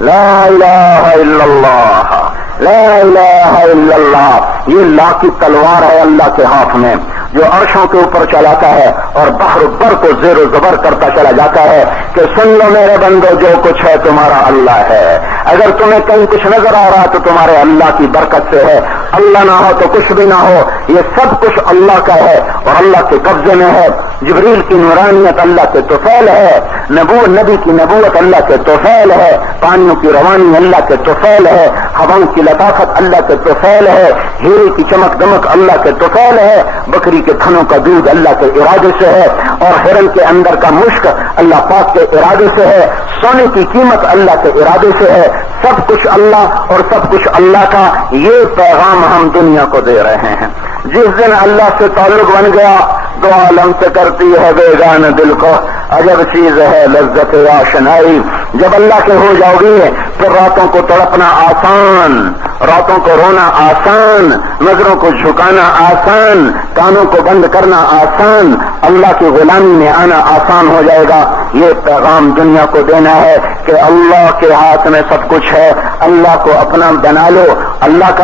لا الہ الا اللہ، لا الہ الا اللہ۔ یہ لا کی تلوار ہے اللہ کے ہاتھ میں، جو عرشوں کے اوپر چلاتا ہے اور بحر بر کو زیر و زبر کرتا چلا جاتا ہے کہ سن لو میرے بندو، جو کچھ ہے تمہارا اللہ ہے۔ اگر تمہیں کہیں کچھ نظر آ رہا تو تمہارے اللہ کی برکت سے ہے، اللہ نہ ہو تو کچھ بھی نہ ہو، یہ سب کچھ اللہ کا ہے اور اللہ کے قبضے میں ہے۔ جبریل کی نورانیت اللہ کے طفیل ہے، نبی کی نبوت اللہ کے طفیل ہے، پانیوں کی روانی اللہ کے طفیل ہے، ہواؤں کی لطافت اللہ کے طفیل ہے، ہیرے کی چمک دمک اللہ کے طفیل ہے، بکری کے تھنوں کا دودھ اللہ کے ارادے سے ہے، اور ہرن کے اندر کا مشک اللہ پاک کے ارادے سے ہے، سونے کی قیمت اللہ کے ارادے سے ہے، سب کچھ اللہ اور سب کچھ اللہ کا۔ یہ پیغام ہم دنیا کو دے رہے ہیں۔ جس دن اللہ سے تعلق بن گیا، دو عالم سے کرتی ہے بیگانہ دل کو، عجب چیز ہے لذت آشنائی۔ جب اللہ کے ہو جاؤ گے پھر راتوں کو تڑپنا آسان، راتوں کو رونا آسان، نظروں کو جھکانا آسان، کانوں کو بند کرنا آسان، اللہ کی غلامی میں آنا آسان ہو جائے گا۔ یہ پیغام دنیا کو دینا ہے کہ اللہ کے ہاتھ میں سب کچھ ہے، اللہ کو اپنا بنا لو۔ اللہ کو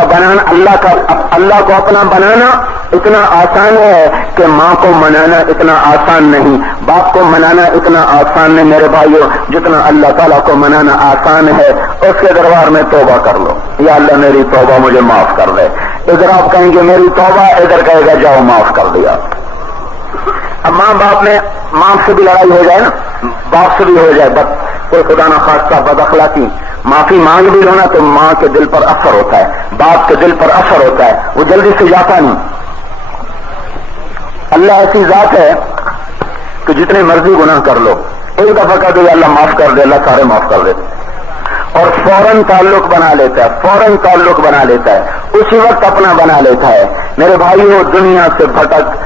اپنا بنانا اتنا آسان ہے کہ ماں کو منانا اتنا آسان نہیں، باپ کو منانا اتنا آسان نہیں میرے بھائیو، جتنا اللہ تعالیٰ کو منانا آسان ہے۔ اس کے دربار میں توبہ کر لو، یا اللہ میری توبہ مجھے معاف کر دے۔ ادھر آپ کہیں گے میری توبہ، ادھر کہے گا جاؤ معاف کر دیا۔ اب ماں باپ میں ماں سے بھی لڑائی ہو جائے نا، باپ سے بھی ہو جائے، بس کوئی خدا نہ خواستہ بد اخلاقی، معافی مانگ بھی لو نا تو ماں کے دل پر اثر ہوتا ہے، باپ کے دل پر اثر ہوتا ہے، وہ جلدی سے جاتا نہیں۔ اللہ ایسی ذات ہے کہ جتنے مرضی گناہ کر لو، ایک دفعہ کہہ دو اللہ معاف کر دے، اللہ سارے معاف کر دے، اور فوراً تعلق بنا لیتا ہے، فوراً تعلق بنا لیتا ہے، اسی وقت اپنا بنا لیتا ہے۔ میرے بھائیو، دنیا سے بھٹک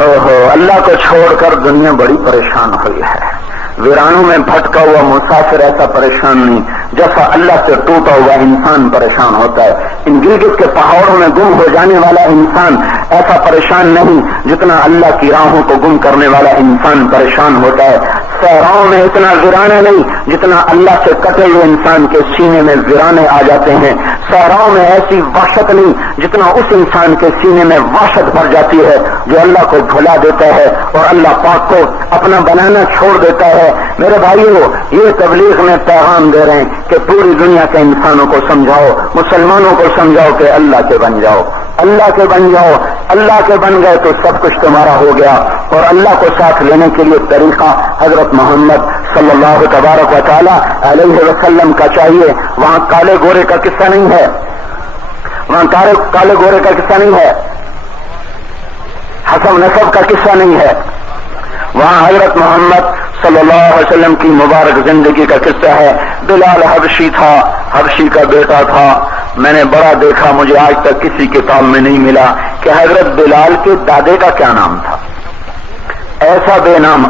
اللہ کو چھوڑ کر دنیا بڑی پریشان ہوئی ہے۔ ویرانوں میں بھٹکا ہوا مسافر ایسا پریشان نہیں جیسا اللہ سے ٹوٹا ہوا انسان پریشان ہوتا ہے۔ ان گلگت کے پہاڑوں میں گم ہو جانے والا انسان ایسا پریشان نہیں جتنا اللہ کی راہوں کو گم کرنے والا انسان پریشان ہوتا ہے۔ صحراؤں میں اتنا ویرانہ نہیں جتنا اللہ سے کٹے ہوئے انسان کے سینے میں ویرانے آ جاتے ہیں۔ صحراؤں میں ایسی وحشت نہیں جتنا اس انسان کے سینے میں وحشت بھر جاتی ہے جو اللہ کو بھلا دیتا ہے اور اللہ پاک کو اپنا بنانا چھوڑ دیتا ہے۔ میرے بھائیو، یہ تبلیغ میں پیغام دے رہے ہیں کہ پوری دنیا کے انسانوں کو سمجھاؤ، مسلمانوں کو سمجھاؤ کہ اللہ کے بن جاؤ، اللہ کے بن جاؤ۔ اللہ کے بن گئے تو سب کچھ تمہارا ہو گیا۔ اور اللہ کو ساتھ لینے کے لیے طریقہ حضرت محمد صلی اللہ تبارک و تعالی علیہ وسلم کا چاہیے۔ وہاں کالے گورے کا قصہ نہیں ہے، وہاں کالے گورے کا قصہ نہیں ہے، حسب نسب کا قصہ نہیں ہے، وہاں حضرت محمد صلی اللہ علیہ وسلم کی مبارک زندگی کا قصہ ہے۔ بلال حبشی تھا، حبشی کا بیٹا تھا۔ میں نے بڑا دیکھا، مجھے آج تک کسی کتاب میں نہیں ملا کہ حضرت بلال کے دادے کا کیا نام تھا۔ ایسا بے نام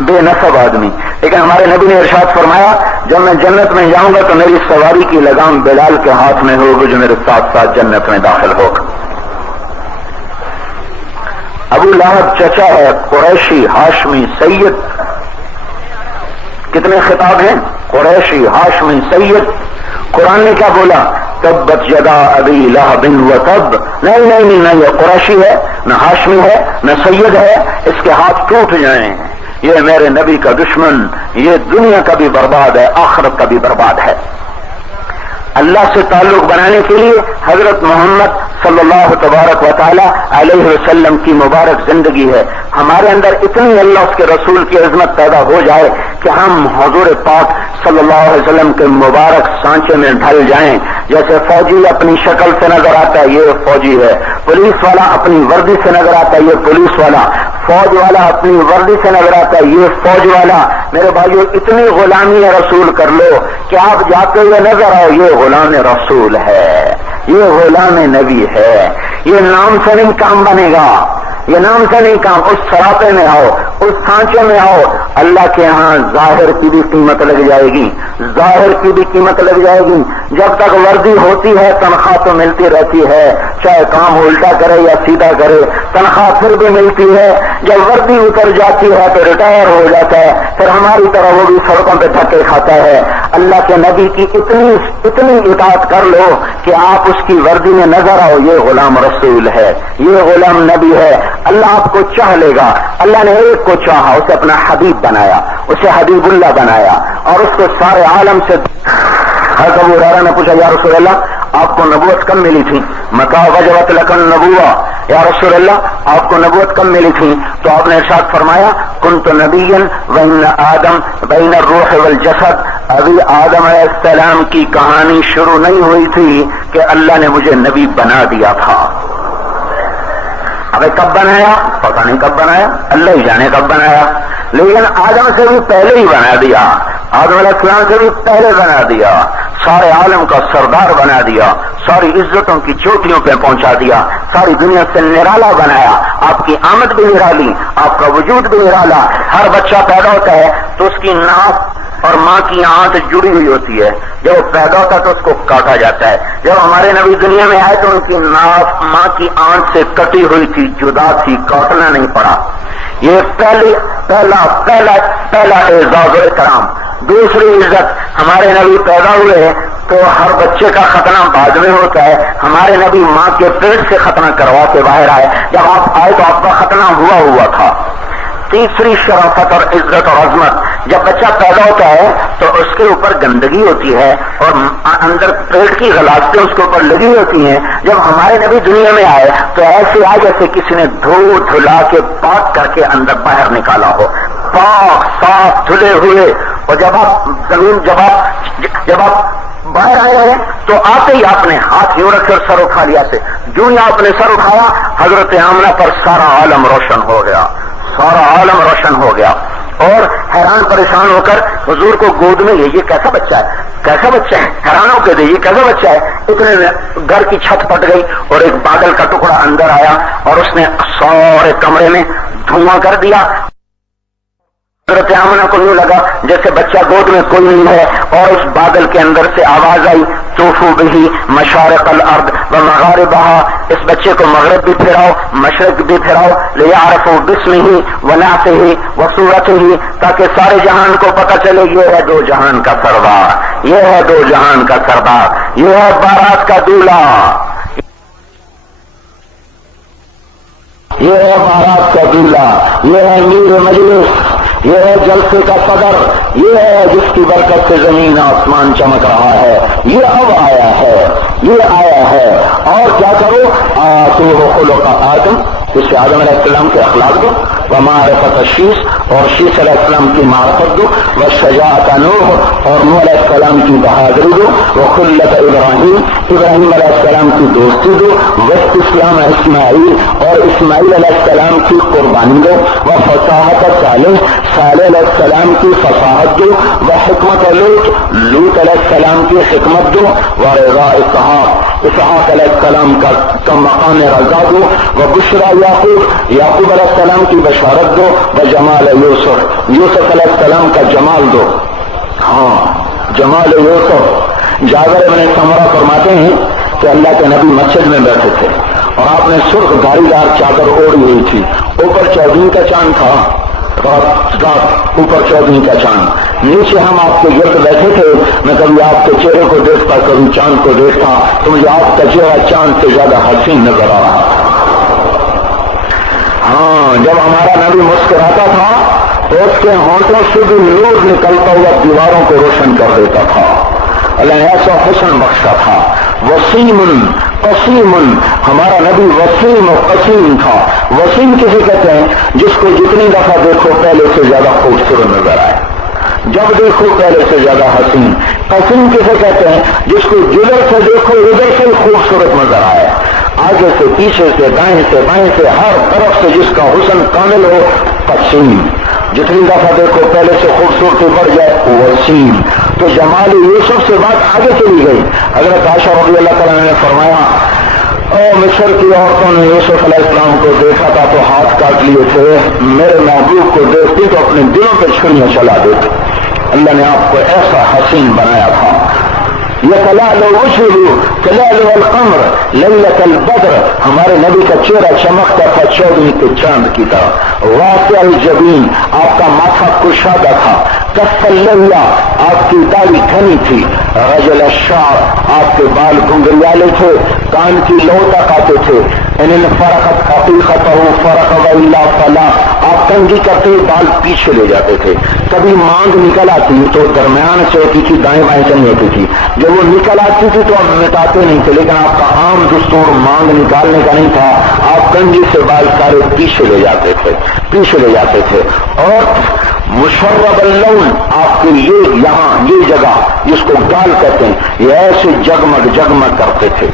بے نسب آدمی، لیکن ہمارے نبی نے ارشاد فرمایا جب میں جنت میں جاؤں گا تو میری سواری کی لگام بلال کے ہاتھ میں ہوگی جو میرے ساتھ ساتھ جنت میں داخل ہوگا۔ ابو لہب چچا ہے، قریشی، ہاشمی، سید، کتنے خطاب ہیں؟ قریشی ہاشمی سید. قرآن نے کیا بولا؟ تبت یدا ابی لہب و تب. نہیں نہ یہ قریشی ہے، نہ ہاشمی ہے، نہ سید ہے، اس کے ہاتھ ٹوٹ جائیں. یہ میرے نبی کا دشمن، یہ دنیا کا بھی برباد ہے، آخرت کا بھی برباد ہے. اللہ سے تعلق بنانے کے لیے حضرت محمد صلی اللہ تبارک و تعالی علیہ وسلم کی مبارک زندگی ہے. ہمارے اندر اتنی اللہ اس کے رسول کی عظمت پیدا ہو جائے کہ ہم حضور پاک صلی اللہ علیہ وسلم کے مبارک سانچے میں ڈھل جائیں. جیسے فوجی اپنی شکل سے نظر آتا ہے یہ فوجی ہے، پولیس والا اپنی وردی سے نظر آتا ہے یہ پولیس والا، فوج والا اپنی وردی سے نظر آتا ہے یہ فوج والا. میرے بھائیو اتنی غلامی رسول کر لو کہ آپ جاتے ہوئے نظر آؤ یہ غلام رسول ہے، یہ غلام نبی ہے. یہ نام سے نہیں کام بنے گا، یہ نام سے نہیں کام. اس سراپے میں آؤ، اس سانچے میں آؤ. اللہ کے ہاں ظاہر کی بھی قیمت لگ جائے گی، ظاہر کی بھی قیمت لگ جائے گی. جب تک وردی ہوتی ہے تنخواہ تو ملتی رہتی ہے، چاہے کام الٹا کرے یا سیدھا کرے تنخواہ پھر بھی ملتی ہے. جب وردی اتر جاتی ہے تو ریٹائر ہو جاتا ہے، پھر ہماری طرح وہ بھی سڑکوں پہ دھکے کھاتا ہے. اللہ کے نبی کی اتنی اطاعت کر لو کہ آپ اس کی وردی میں نظر آؤ یہ غلام رسول ہے، یہ غلام نبی ہے. اللہ آپ کو چاہ لے گا. اللہ نے ایک کو چاہا، اسے اپنا حبیب بنایا، اسے حبیب اللہ بنایا اور اس کو سارے عالم سے. حضرت ابو ہریرہ نے پوچھا یا رسول اللہ آپ کو نبوت کب ملی تھی؟ متى وجبت لك النبوة؟ یا رسول اللہ آپ کو نبوت کب ملی تھی؟ تو آپ نے ارشاد فرمایا كنت نبيا وإن آدم بين الروح والجسد. ابھی آدم علیہ السلام کی کہانی شروع نہیں ہوئی تھی کہ اللہ نے مجھے نبی بنا دیا تھا. ابھی کب بنایا؟ پتہ نہیں کب بنایا، اللہ ہی جانے کب بنایا، لیکن آدم سے بھی پہلے ہی بنا دیا، آدم علیہ السلام سے بھی پہلے بنا دیا، سارے عالم کا سردار بنا دیا، ساری عزتوں کی چوٹیوں پہ پہنچا دیا، ساری دنیا سے نرالا بنایا. آپ کی آمد بھی نرالی، آپ کا وجود بھی نرالا. ہر بچہ پیدا ہوتا ہے تو اس کی ناک اور ماں کی آنت جڑی ہوئی ہوتی ہے. جب وہ پیدا ہوتا ہے تو اس کو کاٹا جاتا ہے. جب ہمارے نبی دنیا میں آئے تو ان کی ناک ماں کی آنت سے کٹی ہوئی تھی، جدا تھی، کاٹنا نہیں پڑا. یہ پہلا اعزاز و احترام. دوسری عزت، ہمارے نبی پیدا ہوئے تو ہر بچے کا ختنہ بعد میں ہوتا ہے. ہمارے نبی ماں کے پیٹ سے ختنہ کروا کے باہر آئے. جب آپ آئے تو آپ کا ختنہ ہوا تھا. تیسری شرافت اور عزت اور عظمت، جب بچہ پیدا ہوتا ہے تو اس کے اوپر گندگی ہوتی ہے اور اندر پیٹ کی غلاظتیں اس کے اوپر لگی ہوتی ہیں. جب ہمارے نبی دنیا میں آئے تو ایسے آئے جیسے کسی نے دھلا کے پاک کر کے اندر باہر نکالا ہو، پاک صاف دھلے ہوئے. اور جب آپ باہر آئے ہیں تو آتے ہی آپ نے ہاتھ یوں رکھ کر سر اٹھا لیا سے. جو ہی آپ نے سر اٹھایا حضرت آمنہ پر سارا عالم روشن ہو گیا، سارا عالم روشن ہو گیا. اور حیران پریشان ہو کر حضور کو گود میں یہ کیسا بچہ ہے، کیسا بچہ ہے، حیران ہو کے دے یہ کیسا بچہ ہے. اتنے میں گھر کی چھت پٹ گئی اور ایک بادل کا ٹکڑا اندر آیا اور اس نے سارے کمرے میں دھواں کر دیا. حضرت آمنہ کو یوں لگا جیسے بچہ گود میں کوئی نہیں ہے. اور اس بادل کے اندر سے آواز آئی طوفوا بہ مشارق الارض ومغاربہا. اس بچے کو مغرب بھی پھراؤ مشرق بھی پھراؤ. لیعرفوا باسمہ ونعتہ وصورتہ، تاکہ سارے جہان کو پتہ چلے یہ ہے دو جہان کا سردار، یہ ہے دو جہان کا سردار، یہ ہے بارات کا دولہا، یہ ہے بارات کا دولہا، یہ ہے میر مجلس، یہ ہے جلسے کا صدر، یہ ہے جس کی برکت سے زمین آسمان چمک رہا ہے. یہ اب آیا ہے، یہ آیا ہے. اور کیا کرو؟ آتوہ خلق آدم، اس سے آدم علیہ السلام کے اخلاق دو، ومعرفت شیس، اور شیس علیہ السلام کی معرفت دو، وشجاعت نوح، اور نوح علیہ السلام کی بہادری دو، وخلت ابراہیم، ابراہیم علیہ السلام کی دوستی دو، واستسلام اسماعیل، اور اسماعیل علیہ السلام کی قربانی دو، وفصاحت صالح، صالح علیہ السلام کی فصاحت دو، وحکمت لوط علیہ السلام کی حکمت دو، ورضا اسحاق علیہ السلام کا مقام رضا دو، وبشرا یعقوب علیہ السلام کی بشارت دو، وجمال یوسف علیہ السلام کا جمال دو. ہاں جمال یوسف. جابر بن سمرہ فرماتے ہیں کہ اللہ کے نبی مسجد میں بیٹھے تھے اور آپ نے سرخ دھاری دار چادر اوڑھی ہوئی تھی، اوپر 14 کا چاند تھا. رات اوپر 14 کا چاند، نیچے ہم آپ کے گرد بیٹھے تھے، میں کبھی آپ کے چہرے کو دیکھتا کبھی چاند کو دیکھتا تو مجھے آپ کا چہرہ چاند سے زیادہ حسین نظر آ رہا تھا۔ ہاں، جب ہمارا نبی مسکراتا تھا تو اس کے ہونٹوں سے بھی نور نکلتا ہوا دیواروں کو روشن کر دیتا تھا۔ اللہ ایسا حسن بخشا تھا۔ وسیم قسیم، ہمارا نبی وسیم و قسیم تھا۔ وسیم کسے کہتے ہیں؟ جس کو جتنی دفعہ دیکھو پہلے سے زیادہ خوبصورت نظر آئے، جب دیکھو پہلے سے زیادہ حسین۔ قسیم کسے کہتے ہیں؟ جس کو جدھر سے دیکھو ادھر سے خوبصورت نظر آئے، آگے سے پیچھے سے دائیں سے بائیں سے ہر طرف سے جس کا حسن کامل ہو، قسیم۔ جتنی دفعہ دیکھو پہلے سے خوبصورتی بڑھ جائے، وسیم۔ تو جمال یوسف سے بات آگے چلی گئی۔ حضرت عائشہ رضی اللہ تعالیٰ نے فرمایا، مصر کی عورتوں نے یوسف علیہ السلام کو دیکھا تھا تو ہاتھ کاٹ لیے تھے، میرے محبوب کو دیکھتی تو اپنے دلوں پہ چھریاں چلا دیتے۔ اللہ نے آپ کو ایسا حسین بنایا تھا۔ يتلألؤ وجهه تلألؤ القمر ليلة البدر، ہمارے نبی کا چہرہ چمکتا تھا 14 کے چاند کی طرح۔ واقع الجبین، آپ کا ماتھا کشادہ تھا۔ کف اللحیہ، آپ کی داڑھی گھنی تھی۔ رجل الشعر، آپ کے بال گھنگریالے تھے، کان کی لو تک آتے تھے۔ ان فرقت حقیقتہ فرق والا فلا، آپ کنگھی کرتے بال پیچھے لے جاتے تھے۔ کبھی مانگ نکل آتی تو درمیان سے ہوتی تھی، دائیں بائیں سے نہیں ہوتی تھی۔ جب وہ نکل آتی تھی تو آپ مٹاتے نہیں تھے، لیکن آپ کا عام دستور مانگ نکالنے کا نہیں تھا، آپ کنگھی سے بال سارے پیچھے لے جاتے تھے۔ اور مشرب اللون، آپ کے یہ جگہ جس کو گال کہتے ہیں، یہ ایسے جگمگ کرتے تھے۔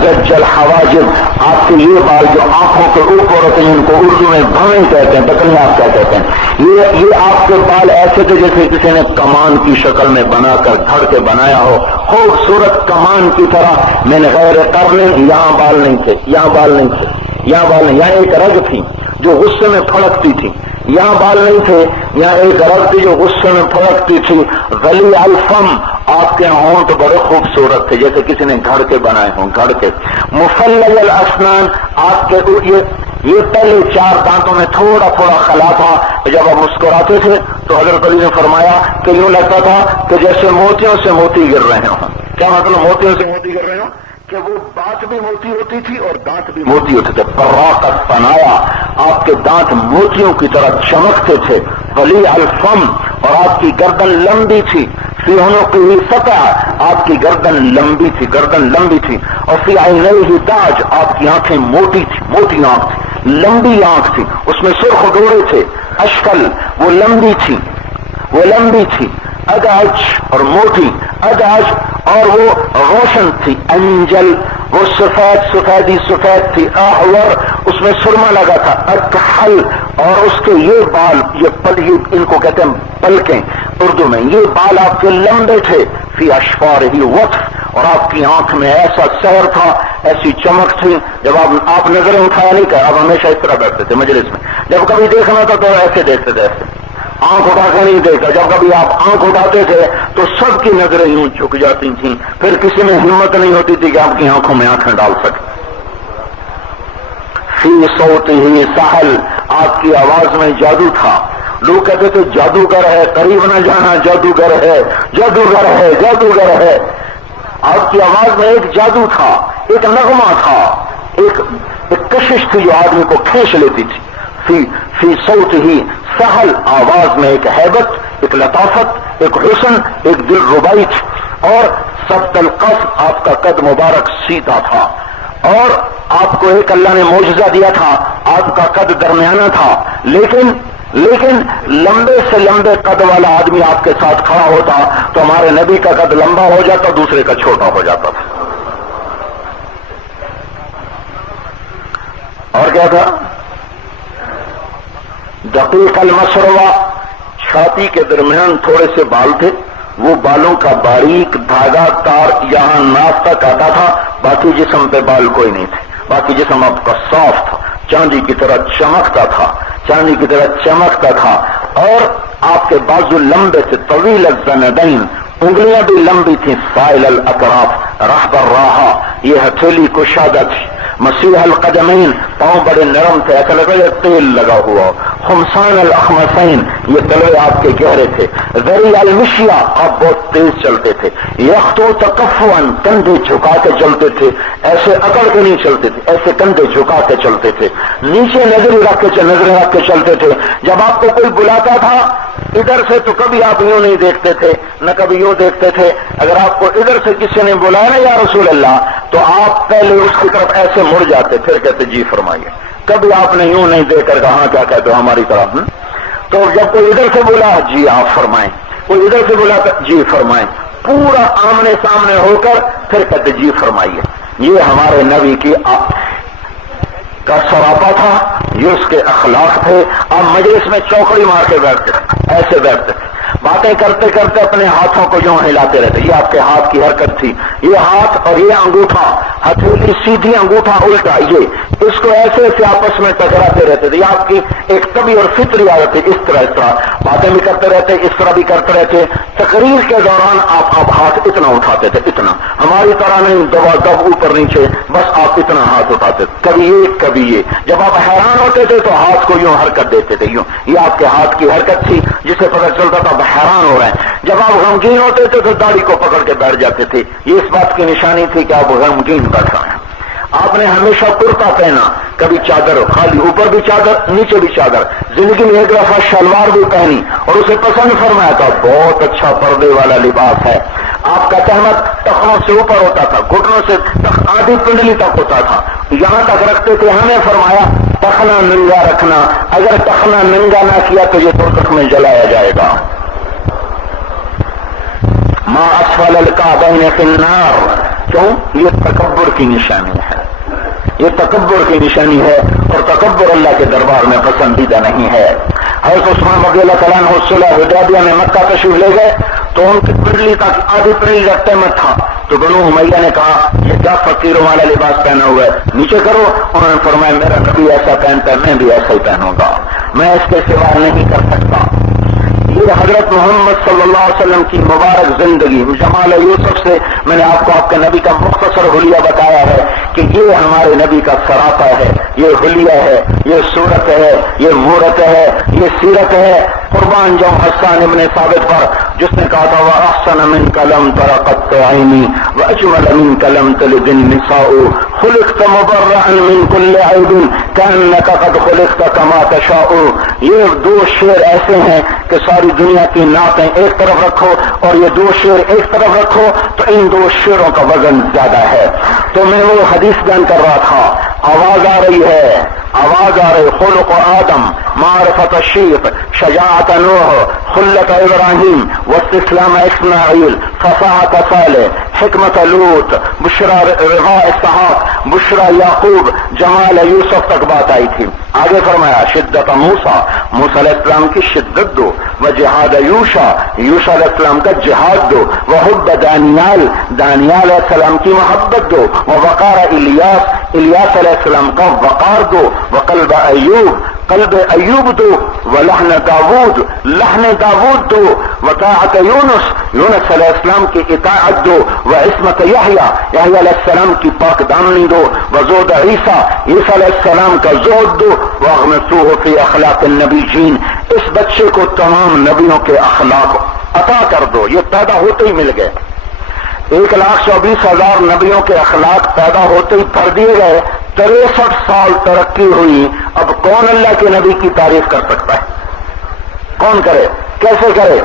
زج الحواجب، آپ کے یہ بال جو آنکھوں کے اوپر ہوتے ہیں، ان کو اردو میں بھویں کہتے ہیں، ٹکنیاں کہتے ہیں۔ یہ آپ کے بال ایسے تھے جیسے کسی نے کمان کی شکل میں بنا کر گھڑ کے بنایا ہو، خوبصورت کمان کی طرح۔ میں نے غیر قرن، یہاں بال نہیں تھے، یہاں ایک رگ تھی جو غصے میں پھڑکتی تھی، یہاں بال نہیں تھے، یہاں ایک رگ تھی جو غصے میں پھڑکتی تھی۔ غلی الفم، آپ کے ہونٹ بڑے خوبصورت تھے جیسے کسی نے گھڑ کے بنائے ہوں، گھڑ کے۔ مفلج الاسنان، آپ کے یہ پہلے 4 دانتوں میں تھوڑا خلا تھا، جب آپ مسکراتے تھے تو حضرت علی نے فرمایا کہ یوں لگتا تھا کہ جیسے موتیوں سے موتی گر رہے ہوں۔ کیا مطلب موتیوں سے موتی گر رہے ہوں؟ کہ وہ بات بھی موتی ہوتی تھی اور دانت بھی موتی ہوتے تھے۔ براقت پنایا، آپ کے دانت موتیوں کی طرح چمکتے تھے۔ ولی الفم، اور آپ کی گردن لمبی تھی۔ فی عنقہ فتح، آپ کی گردن لمبی تھی۔ اور فی عینیہ تاج، آپ کی آنکھیں موٹی آنکھ تھی، لمبی آنکھ تھی، اس میں سرخ ڈورے تھے۔ اشکل، وہ لمبی تھی۔ اداج، اور موٹی، اداج، اور وہ روشن تھی۔ انجل، وہ سفید تھی۔ احور، اس میں سرما لگا تھا۔ اکحل، اور اس کے یہ بال، ان کو کہتے ہیں پلکیں اردو میں، یہ بال آپ کے لمبے تھے۔ فی اشفارہ وطف، اور آپ کی آنکھ میں ایسا سحر تھا، ایسی چمک تھی۔ جب آپ نظریں اٹھایا نہیں کر، آپ ہمیشہ اس طرح بیٹھتے تھے مجلس میں، جب کبھی دیکھنا تھا تو ایسے دیکھتے تھے، ایسے آنکھ اٹھا کے نہیں دیکھا۔ جب کبھی آپ آنکھ اٹھاتے تھے تو سب کی نظریں یوں جھک جاتی تھیں، پھر کسی میں ہمت نہیں ہوتی تھی کہ آپ کی آنکھوں میں آنکھیں ڈال سکے۔ فی صوتہ سحل، آپ کی آواز میں جادو تھا۔ لوگ کہتے تھے جادوگر ہے، قریب نہ جانا، جادوگر ہے۔ آپ کی آواز میں ایک جادو تھا، ایک نغمہ تھا، ایک کشش تھی جو آدمی کو کھینچ لیتی تھی۔ فی صوتہ سحل، آواز میں ایک ہیبت، ایک لطافت، ایک حسن، ایک دل ربائی تھی۔ اور سبط القص، آپ کا قد مبارک سیدھا تھا۔ اور آپ کو ایک اللہ نے معجزہ دیا تھا، آپ کا قد درمیانہ تھا، لیکن لمبے سے لمبے قد والا آدمی آپ کے ساتھ کھڑا ہوتا تو ہمارے نبی کا قد لمبا ہو جاتا، دوسرے کا چھوٹا ہو جاتا تھا۔ اور کیا تھا؟ دقیق المسروا، چھاتی کے درمیان تھوڑے سے بال تھے، وہ بالوں کا باریک دھاگا تار یہاں ناف تک آتا تھا، باقی جسم پہ بال کوئی نہیں تھے، باقی جسم آپ کا صاف تھا، چاندی کی طرح چمکتا تھا۔ اور آپ کے بازو لمبے تھے، طویل الزندین، انگلیاں بھی لمبی تھیں۔ سائل الاطراف، رحب الراحہ، یہ ہتھیلی کشادہ تھی۔ مسیح القدمین، پاؤں بڑے نرم تھے، ایسا لگا یہ تیل لگا ہوا. خمسان الاخمسین، یہ تلوے آپ کے گہرے تھے. ذریع المشیا، آپ بہت تیز چلتے تھے. یخطو تکفن، کندھے جھکا کے چلتے تھے، ایسے اکڑ کے نہیں چلتے تھے، ایسے کندھے جھکا کے چلتے تھے. نیچے نظریں رکھ کے چلتے تھے. جب آپ کو کوئی بلاتا تھا ادھر سے تو کبھی آپ یوں نہیں دیکھتے تھے نہ کبھی یوں دیکھتے تھے. اگر آپ کو ادھر سے کسی نے بلایا نا یا رسول اللہ، تو آپ پہلے اس کی طرف ایسے مڑ جاتے، پھر کہتے جی فرمائیے. کبھی آپ نے یوں نہیں دیکھ کر کہا کیا کہتے ہو ہماری طرف. تو جب کوئی ادھر سے بولا جی آپ فرمائیں، کوئی ادھر سے بولا جی فرمائیں، پورا آمنے سامنے ہو کر پھر کہتے جی فرمائیے. یہ ہمارے نبی کی کا سراپا تھا، یہ اس کے اخلاق تھے. آپ مجلس میں چوکڑی مار کے بیٹھتے، ایسے بیٹھتے تھے، باتیں کرتے کرتے اپنے ہاتھوں کو یوں ہلاتے رہتے. یہ آپ کے ہاتھ کی حرکت تھی. یہ ہاتھ اور یہ انگوٹھا، ہتھیلی سیدھی انگوٹھا الٹا، یہ اس کو ایسے ایسے آپس میں ٹکراتے رہتے تھے. یہ آپ کی ایک طبی اور فطری عادت ہے. اس طرح باتیں بھی کرتے رہتے، اس طرح بھی کرتے رہتے. تقریر کے دوران آپ ہاتھ اتنا اٹھاتے تھے، اتنا، ہماری طرح نہیں دبا دب اوپر نیچے، بس آپ اتنا ہاتھ اٹھاتے تھے، کبھی یہ کبھی یہ. جب آپ حیران ہوتے تھے تو ہاتھ کو یوں حرکت دیتے تھے، یوں. یہ آپ کے ہاتھ کی حرکت تھی جسے پتہ چلتا تھا حیران ہو رہے ہیں. جب آپ غمگین ہوتے تھے تو داڑھی کو پکڑ کے بیٹھ جاتے تھے. یہ اس بات کی نشانی تھی کہ آپ غمگین بیٹھ رہے ہیں. آپ نے ہمیشہ کرتا پہنا، کبھی چادر، خالی اوپر بھی چادر نیچے بھی چادر. زندگی میں ایک دفعہ شلوار بھی پہنی اور اسے پسند فرمایا تھا، بہت اچھا پردے والا لباس ہے. آپ کا تہمت ٹخنوں سے اوپر ہوتا تھا، گھٹنوں سے آدھی پنڈلی تک ہوتا تھا، یہاں تک رکھتے تھے. ہمیں فرمایا ٹخنا ننگا رکھنا، اگر ٹخنا ننگا نہ کیا تو یہ دوزخ میں جلایا جائے گا. ما اسفل الکعبین فی النار. کیوں؟ یہ تکبر کی نشانی ہے، یہ تکبر کی نشانی ہے، اور تکبر اللہ کے دربار میں پسندیدہ نہیں ہے. حضرت عثمان رضی اللہ تعالیٰ عنہ صلح حدیبیہ میں مکہ تشریف لے گئے تو ان کی پنڈلی تک آدھی پنڈلی رکھتے میں تھا. تو بنو امیہ نے کہا یہ کیا فقیروں والا لباس پہنا ہوا ہے، نیچے کرو. انہوں نے فرمایا میرا نبی ایسا پہنتا ہے، میں بھی ایسا ہی پہنوں گا، میں اس کے سوا نہیں کر سکتا. یہ حضرت محمد صلی اللہ علیہ وسلم کی مبارک زندگی. جمال یوسف سے میں نے آپ کو آپ کے نبی کا مختصر حلیہ بتایا ہے کہ یہ ہمارے نبی کا سراپا ہے، یہ حلیہ ہے، یہ صورت ہے، یہ مورت ہے، یہ سیرت ہے. قربان جاؤں حسان ابن ثابت پر جس نے کہا تھا وَأَحْسَنَ مِنْكَ لَمْ تَرَ قَطُّ عَيْنِي وَأَجْمَلَ مِنْكَ لَمْ تَلِدِ النِّسَاءُ خُلِقْتَ مُبَرَّأً مِنْ كُلِّ عَيْبٍ كَأَنَّكَ قَدْ خُلِقْتَ كَمَا تَشَاءُ. یہ دو شعر ایسے ہیں کہ ساری دنیا کی نعتیں ایک طرف رکھو اور یہ دو شعر ایک طرف رکھو تو ان دو شعروں کا وزن زیادہ ہے. تو میں وہ حدیث بیان کر رہا تھا، آواز آ رہی ہے، آواز آ رہی. خلق آدم، معرفت الشیخ، شجاعت نوح، خلت ابراہیم، واستسلام اسماعیل، فصاحت صالح، حکمت لوط، بشرا رضا اسحاق، بشرا یعقوب، جمال یوسف تک بات آئی تھی. آگے فرمایا شدت موسیٰ، موسیٰ علیہ السلام کی شدت دو، و جہاد یوشع، یوشع علیہ السلام کا جہاد دو، و حب دانیال، دانیال علیہ السلام کی محبت دو، و وقار الیاس، الیاس علیہ السلام کا وقار دو، و قلب ایوب، قلب ایوب دو، و لحن داود، لحن داود دو، و طاعت یونس، یونس علیہ السلام کی اطاعت دو، و عصمت یحییٰ، یحییٰ علیہ السلام کی پاک دامنی دو، و زہد عیسیٰ، عیسیٰ علیہ السلام کا زہد دو، و اغمسوہ فی اخلاق النبیین. اس بچے کو تمام نبیوں کے اخلاق عطا کر دو. یہ پیدا ہوتے ہی مل گئے. 1,24,000 نبیوں کے اخلاق پیدا ہوتے ہی بھر دیے گئے. 63 سال ترقی ہوئی. اب کون اللہ کے نبی کی تعریف کر سکتا ہے؟ کون کرے؟ کیسے کرے؟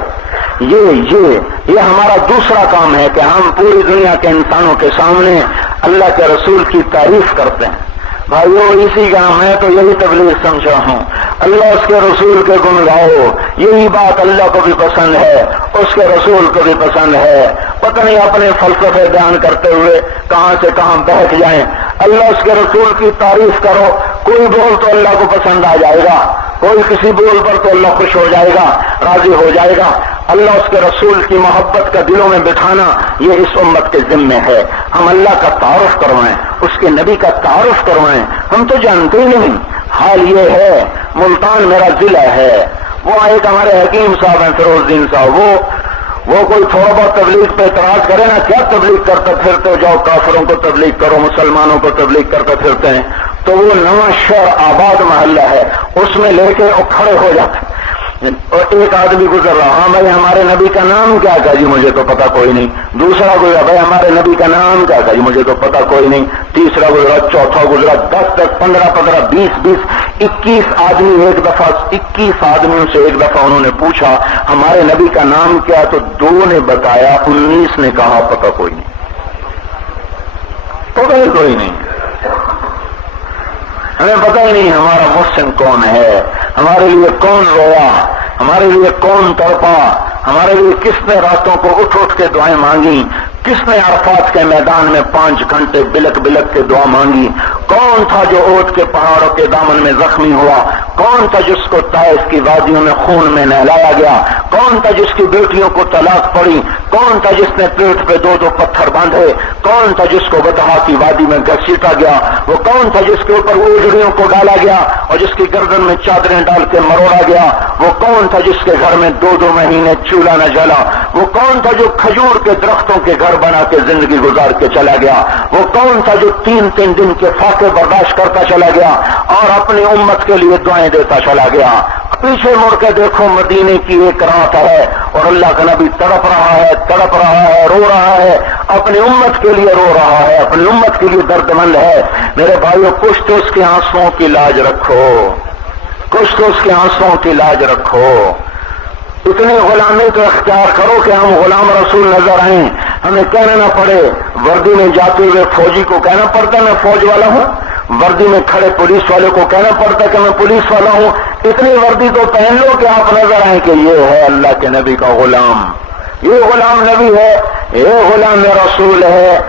یہ ہمارا دوسرا کام ہے کہ ہم پوری دنیا کے انسانوں کے سامنے اللہ کے رسول کی تعریف کرتے ہیں. بھائیو اسی کا میں تو یہی تبلیغ سمجھا ہوں. اللہ اس کے رسول کے گن گاؤ، یہی بات اللہ کو بھی پسند ہے، اس کے رسول کو بھی پسند ہے. پتہ نہیں اپنے فلسفے بیان کرتے ہوئے کہاں سے کہاں بہک جائیں. اللہ اس کے رسول کی تعریف کرو. کوئی بول تو اللہ کو پسند آ جائے گا، کوئی کسی بول پر تو اللہ خوش ہو جائے گا، راضی ہو جائے گا. اللہ اس کے رسول کی محبت کا دلوں میں بٹھانا یہ اس امت کے ذمے ہے. ہم اللہ کا تعارف کروائیں، اس کے نبی کا تعارف کروائیں. ہم تو جانتے ہی نہیں. حال یہ ہے، ملتان میرا ضلع ہے، وہ ایک ہمارے حکیم صاحب ہیں فیروز الدین صاحب، وہ کوئی تھوڑا بہت تبلیغ پہ اعتراض کرے نا، کیا تبلیغ کرتے پھرتے ہو، جاؤ کافروں کو تبلیغ کرو، مسلمانوں کو تبلیغ کرتے پھرتے ہیں، تو وہ نواں شہر آباد محلہ ہے، اس میں لے کے وہ کھڑے ہو جاتے. اور ایک آدمی گزر رہا، ہاں بھائی ہمارے نبی کا نام کیا تھا جی، مجھے تو پتا کوئی نہیں. دوسرا گزرا، بھائی ہمارے نبی کا نام کیا تھا جی، مجھے تو پتا کوئی نہیں. تیسرا گزرا، چوتھا گزرا، 10 15 20 21 آدمی ایک دفعہ، 21 آدمیوں سے ایک دفعہ انہوں نے پوچھا ہمارے نبی کا نام کیا، تو 2 نے بتایا، 19 نے کہا پتا کوئی نہیں، پتا ہی کوئی نہیں، ہمیں پتہ ہی نہیں ہمارا محسن کون ہے، ہمارے لیے کون رویا، ہمارے لیے کون تڑپا، ہمارے لیے کس نے راتوں کو اٹھ اٹھ کے دعائیں مانگی، کس نے عرفات کے میدان میں 5 گھنٹے بلک بلک کے دعا مانگی، کون تھا جو اونٹ کے پہاڑوں کے دامن میں زخمی ہوا، کون تھا جس کو طائف کی وادیوں میں خون میں نہلایا گیا، کون تھا جس کی بیٹیوں کو طلاق پڑی، کون تھا جس نے پیٹ پہ 2 پتھر باندھے، کون تھا جس کو بتہا کی وادی میں گھسیٹا گیا، وہ کون تھا جس کے اوپر اجڑیوں کو ڈالا گیا اور جس کی گردن میں چادریں ڈال کے مروڑا گیا، وہ کون تھا جس کے گھر میں 2 مہینے چولہا نہ جلا، وہ کون تھا جو کھجور کے درختوں کے گھر بنا کے زندگی گزار کے چلا گیا، وہ کون تھا جو 3 دن کے فاقے برداشت کرتا چلا گیا اور اپنی امت کے لیے دعائیں دیتا چلا گیا. پیچھے مڑ کے دیکھو، مدینے کی ایک رات ہے اور اللہ کا نبی تڑپ رہا ہے، رو رہا ہے، اپنی امت کے لیے رو رہا ہے، اپنی امت کے لیے درد مند ہے. میرے بھائیوں، کچھ تو اس کے آنسوؤں کی لاج رکھو، کچھ تو اس کے آنسوؤں کی لاج رکھو. اتنی غلامی تو اختیار کرو کہ ہم غلام رسول نظر آئیں، ہمیں کہنا نہ پڑے. وردی میں جاتے ہوئے فوجی کو کہنا پڑتا میں فوج والا ہوں، وردی میں کھڑے پولیس والے کو کہنا پڑتا کہ میں پولیس والا ہوں. اتنی وردی تو پہن لو کہ آپ نظر آئیں کہ یہ ہے اللہ کے نبی کا غلام، یہ غلام نبی ہے، یہ غلام رسول ہے.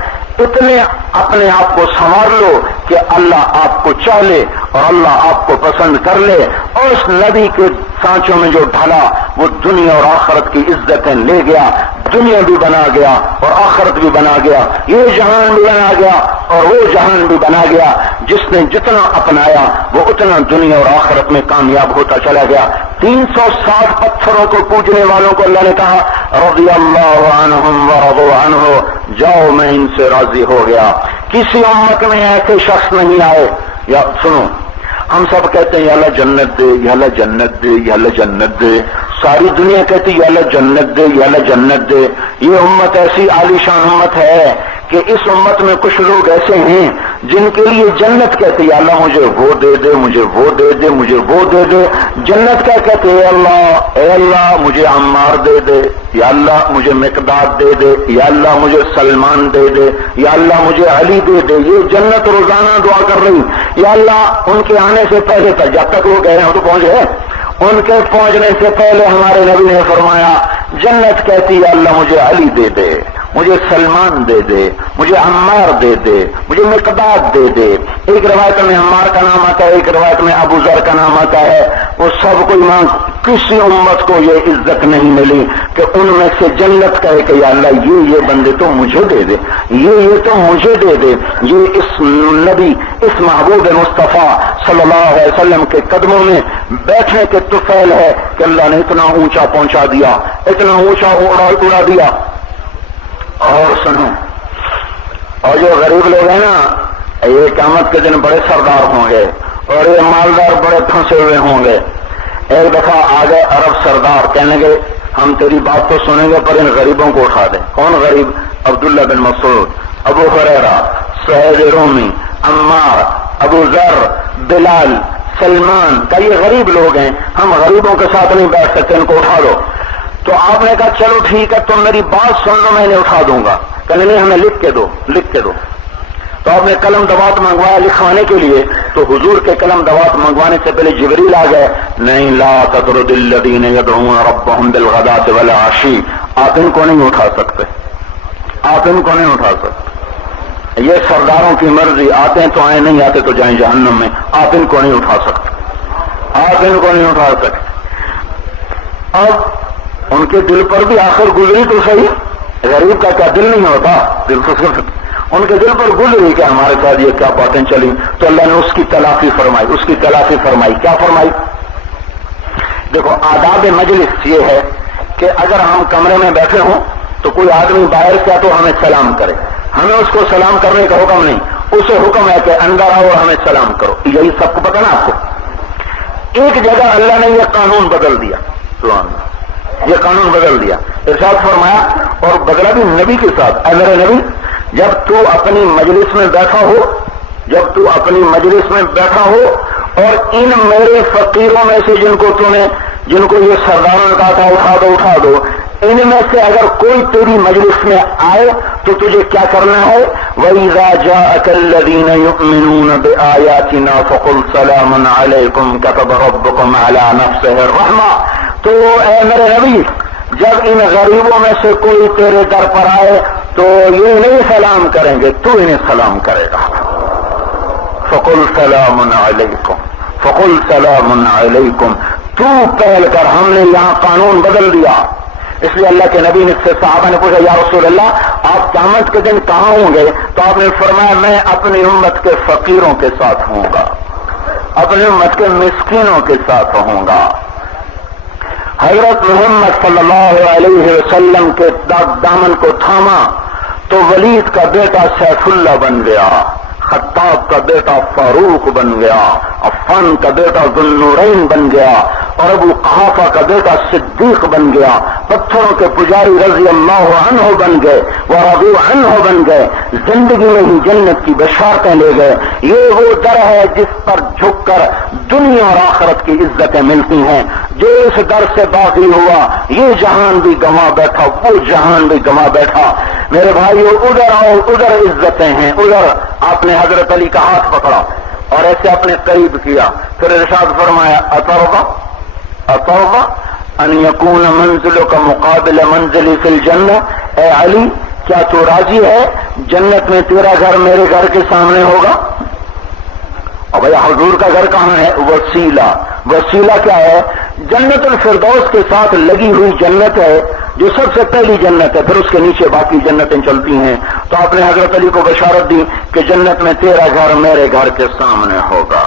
اتنے اپنے آپ کو سنوار لو کہ اللہ آپ کو چاہے اور اللہ آپ کو پسند کر لے، اور اس نبی کے سانچوں میں جو ڈھلا وہ دنیا اور آخرت کی عزتیں لے گیا، دنیا بھی بنا گیا اور آخرت بھی بنا گیا، یہ جہان بھی بنا گیا اور وہ جہان بھی بنا گیا. جس نے جتنا اپنایا وہ اتنا دنیا اور آخرت میں کامیاب ہوتا چلا گیا. 360 پتھروں کو پوجنے والوں کو اللہ نے کہا رضی اللہ عنہم ورضوا عنہ، جاؤ میں ان سے راضی ہو گیا. کسی امت میں ایسے شخص نہیں آئے. یا سنو، ہم سب کہتے ہیں یا اللہ جنت دے، یا اللہ جنت دے، یا اللہ جنت دے. ساری دنیا کہتی یا اللہ جنت دے، یا اللہ جنت دے. یہ امت ایسی عالی شان امت ہے کہ اس امت میں کچھ لوگ ایسے ہیں جن کے لیے جنت کہتے یا اللہ مجھے وہ دے دے، مجھے وہ دے دے، مجھے وہ دے دے. جنت کیا کہتے اے اللہ مجھے عمار دے دے، یا اللہ مجھے مقداد دے دے، یا اللہ مجھے سلمان دے دے، یا اللہ مجھے علی دے دے. یہ جنت روزانہ دعا کر رہی یا اللہ ان کے آنے سے پہلے تک، جب تک وہ کہہ رہے ہیں تو پہنچ گئے، ان کے پہنچنے سے پہلے ہمارے نبی نے فرمایا جنت کہتی ہے اللہ مجھے علی دے دے، مجھے سلمان دے دے، مجھے عمار دے دے، مجھے مقداد دے دے. ایک روایت میں عمار کا نام آتا ہے، ایک روایت میں ابو ذر کا نام آتا ہے. وہ سب کو ایمان، کسی امت کو یہ عزت نہیں ملی کہ ان میں سے جنت کہے کہ یا اللہ یہ بندے تو مجھے دے دے، یہ تو مجھے دے دے. یہ اس نبی، اس محبوب مصطفیٰ صلی اللہ علیہ وسلم کے قدموں میں بیٹھنے کے طفیل ہے کہ اللہ نے اتنا اونچا پہنچا دیا، اتنا اونچا اڑا دیا. اور سنو، اور جو غریب لوگ ہیں نا، یہ قیامت کے دن بڑے سردار ہوں گے اور یہ مالدار بڑے پھنسے ہوئے ہوں گے. ایک دفعہ آگے عرب سردار کہنے گے ہم تیری بات تو سنیں گے پر ان غریبوں کو اٹھا دیں. کون غریب؟ عبداللہ بن مسعود، ابو ہریرہ، سہیل رومی، عمار، ابو ذر، بلال، سلمان کا یہ غریب لوگ ہیں، ہم غریبوں کے ساتھ نہیں بیٹھ سکتے، ان کو اٹھا دو. تو آپ نے کہا چلو ٹھیک ہے تم میری بات سن لو، میں انہیں اٹھا دوں گا. کہنے نہیں ہمیں لکھ کے دو، لکھ کے دو. تو آپ نے قلم دوات منگوایا لکھوانے کے لیے، تو حضور کے قلم دوات منگوانے سے پہلے جبریل آ گئے. نہیں، لا تطرد الذین یدعون ربهم بالغداۃ والعشی، آپ ان کو نہیں اٹھا سکتے، آپ ان کو نہیں اٹھا سکتے. یہ سرداروں کی مرضی، آتے ہیں تو آئیں، نہیں آتے تو جائیں جہنم میں. آپ ان کو نہیں اٹھا سکتے، آپ ان کو نہیں اٹھا سکتے. اب ان کے دل پر بھی آخر گزری تو صحیح، غریب کا کیا دل نہیں ہوتا، دل تو صرف ان کے دل پر گزری کہ ہمارے ساتھ یہ کیا باتیں چلی. تو اللہ نے اس کی تلافی فرمائی، اس کی تلافی فرمائی. کیا فرمائی؟ دیکھو آداب مجلس یہ ہے کہ اگر ہم کمرے میں بیٹھے ہوں تو کوئی آدمی باہر سے تو ہمیں سلام کرے، ہمیں اس کو سلام کرنے کا حکم نہیں، اسے حکم ہے کہ اندر آؤ اور ہمیں سلام کرو. یہی سب کو پتا نا آپ کو. ایک جگہ اللہ نے یہ قانون بدل دیا، سبحان اللہ، یہ قانون بدل دیا. ارشاد فرمایا اور بدلا بھی نبی کے ساتھ، اے میرے نبی جب تو اپنی مجلس میں بیٹھا ہو، جب تو اپنی مجلس میں بیٹھا ہو اور ان میرے فقیروں میں سے جن کو یہ سرداروں نے کہا تھا اٹھا دو، ان میں سے اگر کوئی تیری مجلس میں آئے تو تجھے کیا کرنا ہے؟ وَإِذَا جَاءَكَ الَّذِينَ يُؤْمِنُونَ بِآيَاتِنَا فَقُلْ سَلَامٌ عَلَيْكُمْ كَتَبَ رَبُّكُمْ عَلَى نَفْسِهِ الرَّحْمَةَ. تو اے میرے نبی جب ان غریبوں میں سے کوئی تیرے در پر آئے تو یہ نہیں سلام کریں گے، تو انہیں سلام کرے گا. فَقُلْ سَلَامٌ عَلَيْكُمْ فَقُلْ سَلَامٌ عَلَيْكُمْ. تو پہل کر، ہم نے یہاں قانون بدل دیا. اس لیے اللہ کے نبی نے سے صحابہ نے پوچھا یا رسول اللہ آپ قیامت کے دن کہاں ہوں گے؟ تو آپ نے فرمایا میں اپنی امت کے فقیروں کے ساتھ ہوں گا، اپنی امت کے مسکینوں کے ساتھ ہوں گا. حضرت محمد صلی اللہ علیہ وسلم کے دامن کو تھاما تو ولید کا بیٹا سیف اللہ بن گیا، خطاب کا بیٹا فاروق بن گیا، عفان کا بیٹا ذو النورین بن گیا اور ابو قحافہ کا بیٹا صدیق بن گیا. پتھروں کے پجاری رضی اللہ عنہ بن گئے، ورضوا عنہ بن گئے، زندگی میں ہی جنت کی بشارتیں لے گئے. یہ وہ در ہے جس پر جھک کر دنیا اور آخرت کی عزتیں ملتی ہیں. جو اس در سے باقی ہوا یہ جہان بھی گنوا بیٹھا، وہ جہان بھی گنوا بیٹھا. میرے بھائیو ادھر آؤ، ادھر عزتیں ہیں. ادھر آپ نے حضرت علی کا ہاتھ پکڑا اور ایسے اپنے قریب کیا، پھر ارشاد فرمایا اتوبہ ان یکون منزلک مقابل منزلی فی الجنہ. اے علی کیا تو راضی ہے جنت میں تیرا گھر میرے گھر کے سامنے ہوگا؟ اور بھائی حضور کا گھر کہاں ہے؟ وسیلہ کیا ہے؟ جنت الفردوس کے ساتھ لگی ہوئی جنت ہے جو سب سے پہلی جنت ہے، پھر اس کے نیچے باقی جنتیں چلتی ہیں. تو آپ نے حضرت علی کو بشارت دی کہ جنت میں تیرا گھر میرے گھر کے سامنے ہوگا.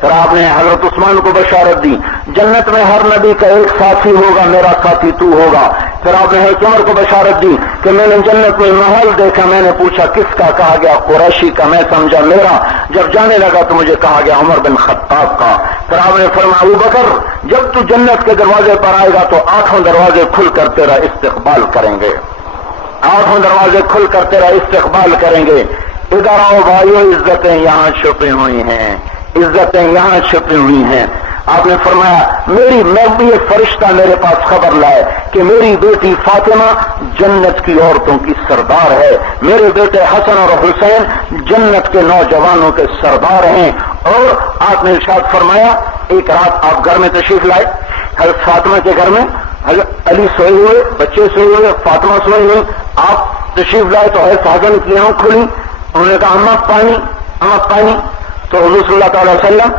پھر آپ نے حضرت عثمان کو بشارت دی جنت میں ہر نبی کا ایک ساتھی ہوگا، میرا ساتھی تو ہوگا. پھر آپ نے حضرت عمر کو بشارت دی کہ میں نے جنت میں محل دیکھا، میں نے پوچھا کس کا؟ کہا گیا قریشی کا، میں سمجھا میرا. جب جانے لگا تو مجھے کہا گیا عمر بن خطاب کا. پھر آپ نے فرمایا ابو بکر جب تو جنت کے دروازے پر آئے گا تو 8 دروازے کھل کر تیرا استقبال کریں گے، 8 دروازے کھل کر تیرا استقبال کریں گے. ادھر آؤ بھائیو، عزتیں یہاں چھپی ہوئی ہیں، عزتیں یہاں چھپی ہوئی ہیں. آپ نے فرمایا میں بھی ایک فرشتہ میرے پاس خبر لائے کہ میری بیٹی فاطمہ جنت کی عورتوں کی سردار ہے، میرے بیٹے حسن اور حسین جنت کے نوجوانوں کے سردار ہیں. اور آپ نے ارشاد فرمایا ایک رات آپ گھر میں تشریف لائے، حضرت فاطمہ کے گھر میں حضرت علی سوئے ہوئے، بچے سوئے ہوئے، فاطمہ سوئے ہوئے. آپ تشریف لائے تو حضرت حسن کی آنکھ کھلی، انہوں نے کہا اماں پانی. تو حضور صلی اللہ تعالی وسلم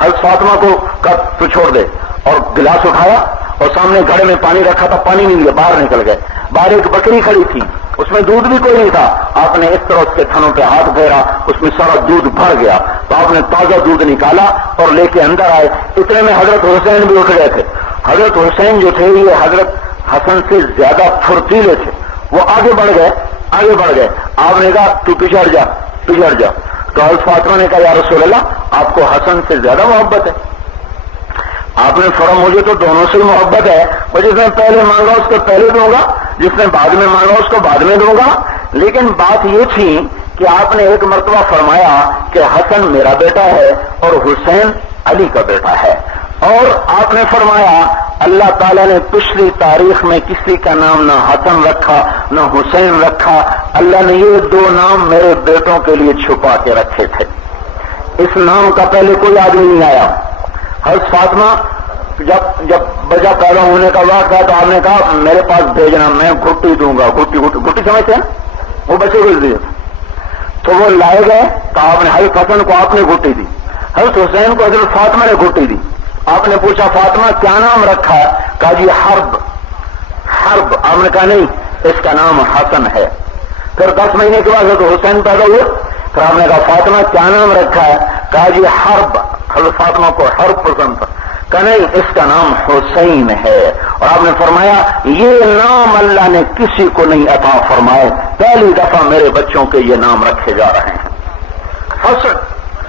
حضرت فاطمہ کو کہا تو چھوڑ دے، اور گلاس اٹھایا اور سامنے گھڑے میں پانی رکھا تھا، پانی نہیں لیا، باہر نکل گئے. باہر ایک بکری کھڑی تھی، اس میں دودھ بھی کوئی نہیں تھا. آپ نے اس طرح اس کے تھنوں پہ ہاتھ پھیرا، اس میں سارا دودھ بھر گیا. تو آپ نے تازہ دودھ نکالا اور لے کے اندر آئے. اتنے میں حضرت حسین بھی اٹھ گئے تھے. حضرت حسین جو تھے یہ حضرت حسن سے زیادہ پھرتیلے تھے، وہ آگے بڑھ گئے. آپ نے کہا تو پچھڑ جا. تو حضرت فاطمہ نے کہا یا رسول اللہ آپ کو حسن سے زیادہ محبت ہے. آپ نے فرمایا مجھے تو دونوں سے محبت ہے، اور جس نے پہلے مانگا اس کو پہلے دوں گا، جس نے بعد میں مانگا اس کو بعد میں دوں گا. لیکن بات یہ تھی کہ آپ نے ایک مرتبہ فرمایا کہ حسن میرا بیٹا ہے اور حسین علی کا بیٹا ہے. اور آپ نے فرمایا اللہ تعالیٰ نے پچھلی تاریخ میں کسی کا نام نہ حسن رکھا نہ حسین رکھا، اللہ نے یہ 2 نام میرے بیٹوں کے لیے چھپا کے رکھے تھے. اس نام کا پہلے کوئی آدمی نہیں آیا. حضرت فاطمہ جب بچہ پیدا ہونے کا وقت ہے تو آپ نے کہا میرے پاس بھیجنا، میں گھٹی دوں گا. گھٹی سمجھتے ہیں وہ بچے کو دیے. تو وہ لائے گئے تو آپ نے حضرت حسن کو آپ نے گھٹی دی، حضرت حسین کو حضرت فاطمہ نے گھٹی دی. آپ نے پوچھا فاطمہ کیا نام رکھا ہے؟ کہا جی حرب. آپ نے کہا نہیں اس کا نام حسن ہے. پھر 10 مہینے کے بعد حضرت حسین پیدا ہوئے. پھر آپ نے کہا فاطمہ کیا نام رکھا ہے؟ کہا جی حرب. حضرت فاطمہ کو حرب پسند تھا. کہا نہیں اس کا نام حسین ہے. اور آپ نے فرمایا یہ نام اللہ نے کسی کو نہیں عطا فرمائے، پہلی دفعہ میرے بچوں کے یہ نام رکھے جا رہے ہیں۔ حسن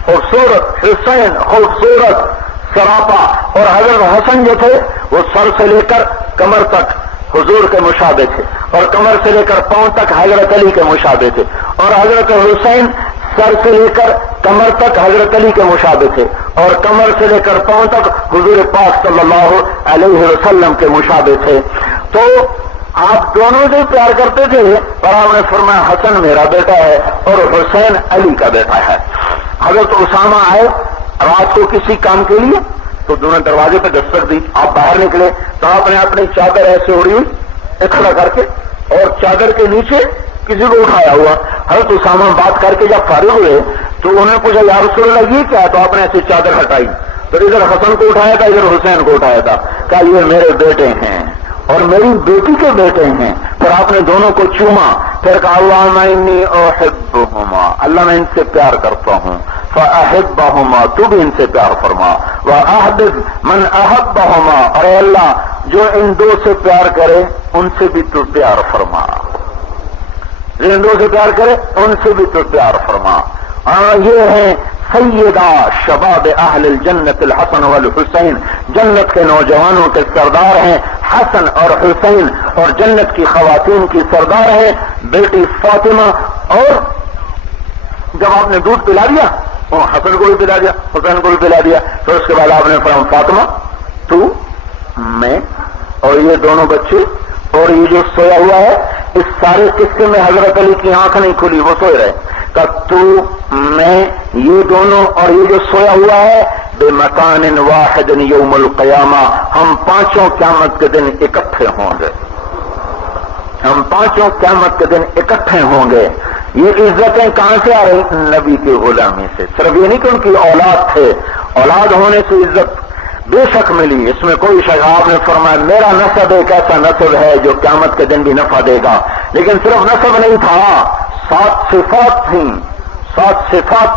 خوبصورت، حسین خوبصورت سراپا، اور حضرت حسن جو تھے وہ سر سے لے کر کمر تک حضور کے مشابہ تھے، اور کمر سے لے کر پاؤں تک حضرت علی کے مشابہ تھے، اور حضرت حسین سر سے لے کر کمر تک حضرت علی کے مشابہ تھے، اور کمر سے لے کر پاؤں تک حضور پاک صلی اللہ علیہ وسلم کے مشابہ تھے۔ تو آپ دونوں سے پیار کرتے تھے، اور آپ نے فرمایا حسن میرا بیٹا ہے اور حسین علی کا بیٹا ہے۔ حضرت اسامہ آئے رات کو کسی کام کے لیے، تو دونوں دروازے پہ دستک دی، آپ باہر نکلے تو آپ نے اپنی چادر ایسے اڑی ہوئی کھڑا کر کے اور چادر کے نیچے کسی کو اٹھایا ہوا۔ حضرت اسامہ بات کر کے جب فارغ ہوئے تو انہوں نے پوچھا یا رسول اللہ یہ کیا ہے؟ تو آپ نے ایسی چادر ہٹائی، تو ادھر حسن کو اٹھایا تھا ادھر حسین کو اٹھایا تھا، کہا یہ میرے بیٹے ہیں اور میری بیٹی کے بیٹے ہیں۔ پھر آپ نے دونوں کو چوما، پھر کہا اللہم انی احبہما، اللہ میں ان سے پیار کرتا ہوں، فاحبہما تو بھی ان سے پیار فرما، واحبب من احبہما، اور اے اللہ جو ان دو سے پیار کرے ان سے بھی تو پیار فرما، جو ان دو سے پیار کرے ان سے بھی تو پیار فرما۔ اور یہ ہے سیدہ شباب اہل الجنت الحسن والحسین، جنت کے نوجوانوں کے سردار ہیں حسن اور حسین، اور جنت کی خواتین کی سردار ہیں بیٹی فاطمہ۔ اور جب آپ نے دودھ پلا دیا وہ حسن کو بھی پلا دیا حسین کو بھی پلا دیا، تو اس کے بعد آپ نے فرمایا فاطمہ تو میں اور یہ دونوں بچے اور یہ جو سویا ہوا ہے، اس سارے قصے میں حضرت علی کی آنکھ نہیں کھلی، وہ سوئے رہے، کہ تو میں یہ دونوں اور یہ جو سویا ہوا ہے بمکان واحد یوم القیامہ، ہم پانچوں قیامت کے دن اکٹھے ہوں گے، ہم پانچوں قیامت کے دن اکٹھے ہوں گے۔ یہ عزتیں کہاں سے آ رہی؟ نبی کی غلامی سے۔ صرف یہ نہیں کہ ان کی اولاد تھے، اولاد ہونے سے عزت بے شک ملی، اس میں کوئی شک۔ آپ نے فرمایا میرا نسب ایک ایسا نسب ہے جو قیامت کے دن بھی نفع دے گا، لیکن صرف نسب نہیں تھا، 7 صفات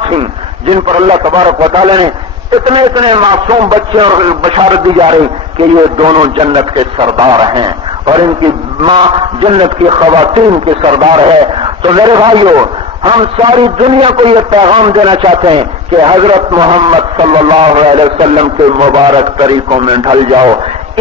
تھیں جن پر اللہ تبارک و تعالی نے اتنے معصوم بچے اور بشارت دی جا رہی کہ یہ دونوں جنت کے سردار ہیں اور ان کی ماں جنت کی خواتین کی سردار ہے۔ تو میرے بھائیو، ہم ساری دنیا کو یہ پیغام دینا چاہتے ہیں کہ حضرت محمد صلی اللہ علیہ وسلم کے مبارک طریقوں میں ڈھل جاؤ،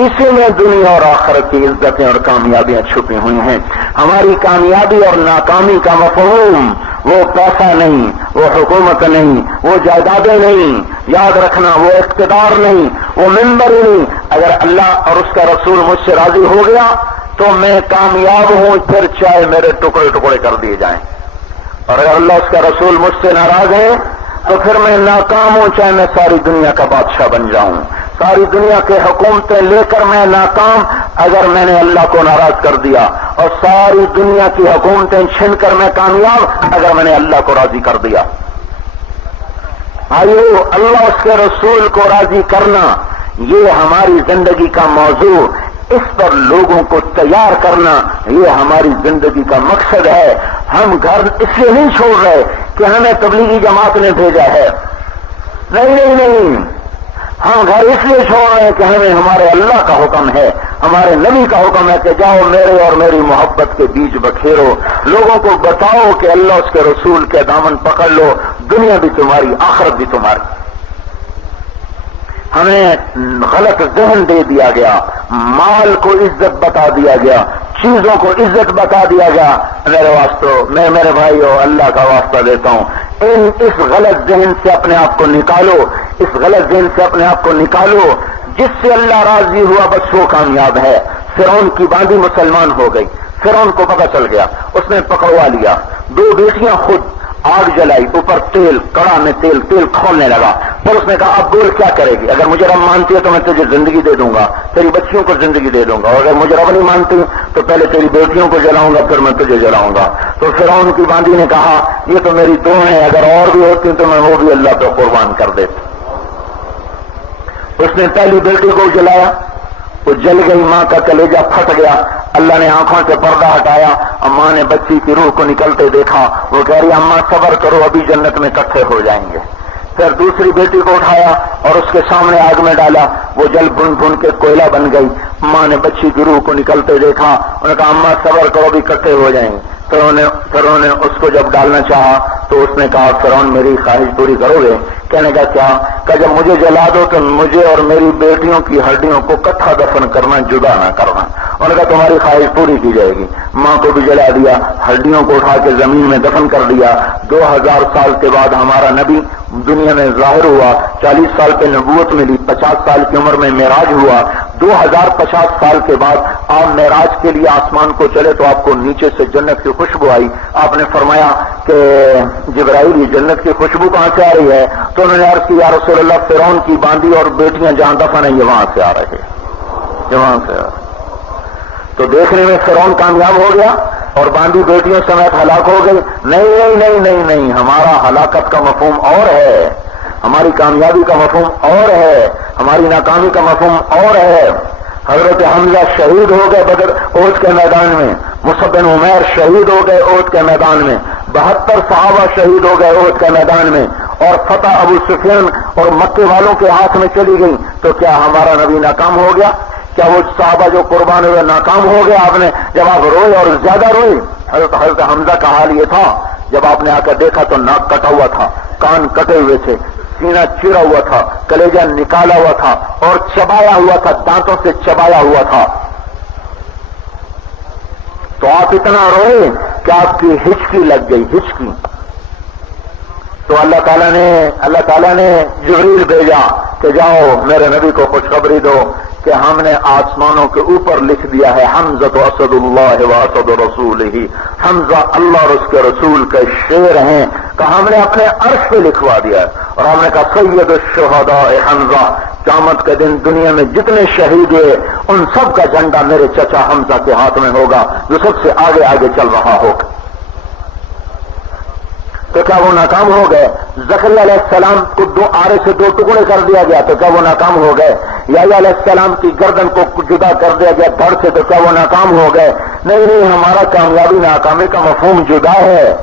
اسی میں دنیا اور آخرت کی عزتیں اور کامیابیاں چھپی ہوئی ہیں۔ ہماری کامیابی اور ناکامی کا مفہوم وہ پیسہ نہیں، وہ حکومت نہیں، وہ جائیدادیں نہیں، یاد رکھنا وہ اقتدار نہیں، وہ ممبر ہی نہیں۔ اگر اللہ اور اس کا رسول مجھ سے راضی ہو گیا تو میں کامیاب ہوں، پھر چاہے میرے ٹکڑے ٹکڑے کر دیے جائیں، اور اگر اللہ اس کا رسول مجھ سے ناراض ہے تو پھر میں ناکام ہوں، چاہے میں ساری دنیا کا بادشاہ بن جاؤں، ساری دنیا کے حکومتیں لے کر میں ناکام اگر میں نے اللہ کو ناراض کر دیا، اور ساری دنیا کی حکومتیں چھین کر میں کامیاب اگر میں نے اللہ کو راضی کر دیا۔ آئیو، اللہ اس کے رسول کو راضی کرنا یہ ہماری زندگی کا موضوع، اس پر لوگوں کو تیار کرنا یہ ہماری زندگی کا مقصد ہے۔ ہم گھر اس لیے نہیں چھوڑ رہے کہ ہمیں تبلیغی جماعت نے بھیجا ہے، نہیں، ہم گھر اس لیے چھوڑ رہے ہیں کہ ہمیں ہمارے اللہ کا حکم ہے، ہمارے نبی کا حکم ہے کہ جاؤ میرے اور میری محبت کے بیج بکھیرو، لوگوں کو بتاؤ کہ اللہ اس کے رسول کے دامن پکڑ لو، دنیا بھی تمہاری آخرت بھی تمہاری۔ ہمیں غلط ذہن دے دیا گیا، مال کو عزت بتا دیا گیا، چیزوں کو عزت بتا دیا گیا۔ میرے واسطے میں میرے بھائیو اللہ کا واسطہ دیتا ہوں، اس غلط ذہن سے اپنے آپ کو نکالو، اس غلط ذہن سے اپنے آپ کو نکالو۔ جس سے اللہ راضی ہوا بس وہ کامیاب ہے۔ فرعون کی باندھی مسلمان ہو گئی، فرعون کو پتہ چل گیا، اس نے پکڑوا لیا، 2 بیٹیاں خود آگ جلائی، اوپر تیل، کڑا میں تیل کھولنے لگا، پھر اس نے کہا اب بول کیا کرے گی؟ اگر مجھے رب مانتی ہے تو میں تجھے زندگی دے دوں گا، تیری بچیوں کو زندگی دے دوں گا، اور اگر مجھے رب نہیں مانتی تو پہلے تیری بیٹیوں کو جلاؤں گا پھر میں تجھے جلاؤں گا۔ تو فرعون کی باندھی نے کہا یہ تو میری 2 ہیں، اگر اور بھی ہوتی تو میں وہ بھی اللہ پہ قربان کر دیتا۔ اس نے پہلی بیٹی کو جلایا، وہ جل گئی، ماں کا کلیجہ پھٹ گیا، اللہ نے آنکھوں سے پردہ ہٹایا، اماں نے بچی کی روح کو نکلتے دیکھا، وہ کہہ رہی اماں صبر کرو ابھی جنت میں اکٹھے ہو جائیں گے۔ پھر دوسری بیٹی کو اٹھایا اور اس کے سامنے آگ میں ڈالا، وہ جل بھن بھن کے کوئلہ بن گئی، ماں نے بچی کی روح کو نکلتے دیکھا، انہوں نے کہا اماں صبر کرو بھی اکٹھے ہو جائیں گے۔ فرعون نے اس کو جب ڈالنا چاہا تو اس نے کہا فرعون میری خواہش پوری کرو گے؟ کہنے کا کیا؟ کہ جب مجھے جلا دو تو مجھے اور میری بیٹیوں کی ہڈیوں کو کٹھا دفن کرنا، جدا نہ کرنا۔ انہوں نے کہا تمہاری خواہش پوری کی جائے گی۔ ماں کو بھی جلا دیا، ہڈیوں کو اٹھا کے زمین میں دفن کر دیا۔ 2000 سال کے بعد ہمارا نبی دنیا میں ظاہر ہوا، 40 سال پہ نبوت ملی، 50 سال کی عمر میں معراج ہوا۔ 2050 سال کے بعد آپ معراج کے لیے آسمان کو چلے تو آپ کو نیچے سے جنت کی خوشبو آئی۔ آپ نے فرمایا کہ جبرائیل یہ جنت کی خوشبو کہاں سے آ رہی ہے؟ تو انہوں نے عرض کی یا رسول اللہ فرعون کی باندی اور بیٹیاں جہاں دفن ہیں یہ وہاں سے آ رہے ہیں، یہ وہاں سے آ رہے۔ تو دیکھنے میں فرعون کامیاب ہو گیا اور باندی بیٹیوں سمیت ہلاک ہو گئی؟ نہیں نہیں نہیں نہیں نہیں، ہمارا ہلاکت کا مفہوم اور ہے، ہماری کامیابی کا مفہوم اور ہے، ہماری ناکامی کا مفہوم اور ہے۔ حضرت حمزہ شہید ہو گئے بدر احد کے میدان میں، مصعب بن عمیر شہید ہو گئے احد کے میدان میں، 72 صحابہ شہید ہو گئے احد کے میدان میں، اور فتح ابو سفیان اور مکے والوں کے ہاتھ میں چلی گئی۔ تو کیا ہمارا نبی ناکام ہو گیا؟ کیا وہ صحابہ جو قربان ہوئے ناکام ہو گیا؟ آپ نے جب آپ روئے اور زیادہ روئے، حضرت حمزہ کا حال یہ تھا جب آپ نے آ کر دیکھا تو ناک کٹا ہوا تھا، کان کٹے ہوئے تھے، سینہ چیرا ہوا تھا، کلیجہ نکالا ہوا تھا اور چبایا ہوا تھا، دانتوں سے چبایا ہوا تھا۔ تو آپ اتنا روئے کہ آپ کی ہچکی لگ گئی، ہچکی۔ تو اللہ تعالیٰ نے جبریل بھیجا کہ جاؤ میرے نبی کو خوشخبری دو کہ ہم نے آسمانوں کے اوپر لکھ دیا ہے حمزہ تو اسد اللہ و اسد رسولہ، حمزہ اللہ اور اس کے رسول کے شیر ہیں، کہ ہم نے اپنے عرش پہ لکھوا دیا ہے۔ اور ہم نے کہا سید الشہداء حمزہ، قیامت کے دن دنیا میں جتنے شہید ہوئے ان سب کا جھنڈا میرے چچا حمزہ کے ہاتھ میں ہوگا، جو سب سے آگے آگے چل رہا ہوگا۔ تو کیا وہ ناکام ہو گئے؟ زکریا علیہ السلام کو 2 آرے سے 2 ٹکڑے کر دیا گیا، تو کیا وہ ناکام ہو گئے؟ یحییٰ علیہ السلام کی گردن کو جدا کر دیا گیا دھڑ سے، تو کیا وہ ناکام ہو گئے؟ نہیں نہیں، ہمارا کامیابی ناکامی کا مفہوم جدا ہے۔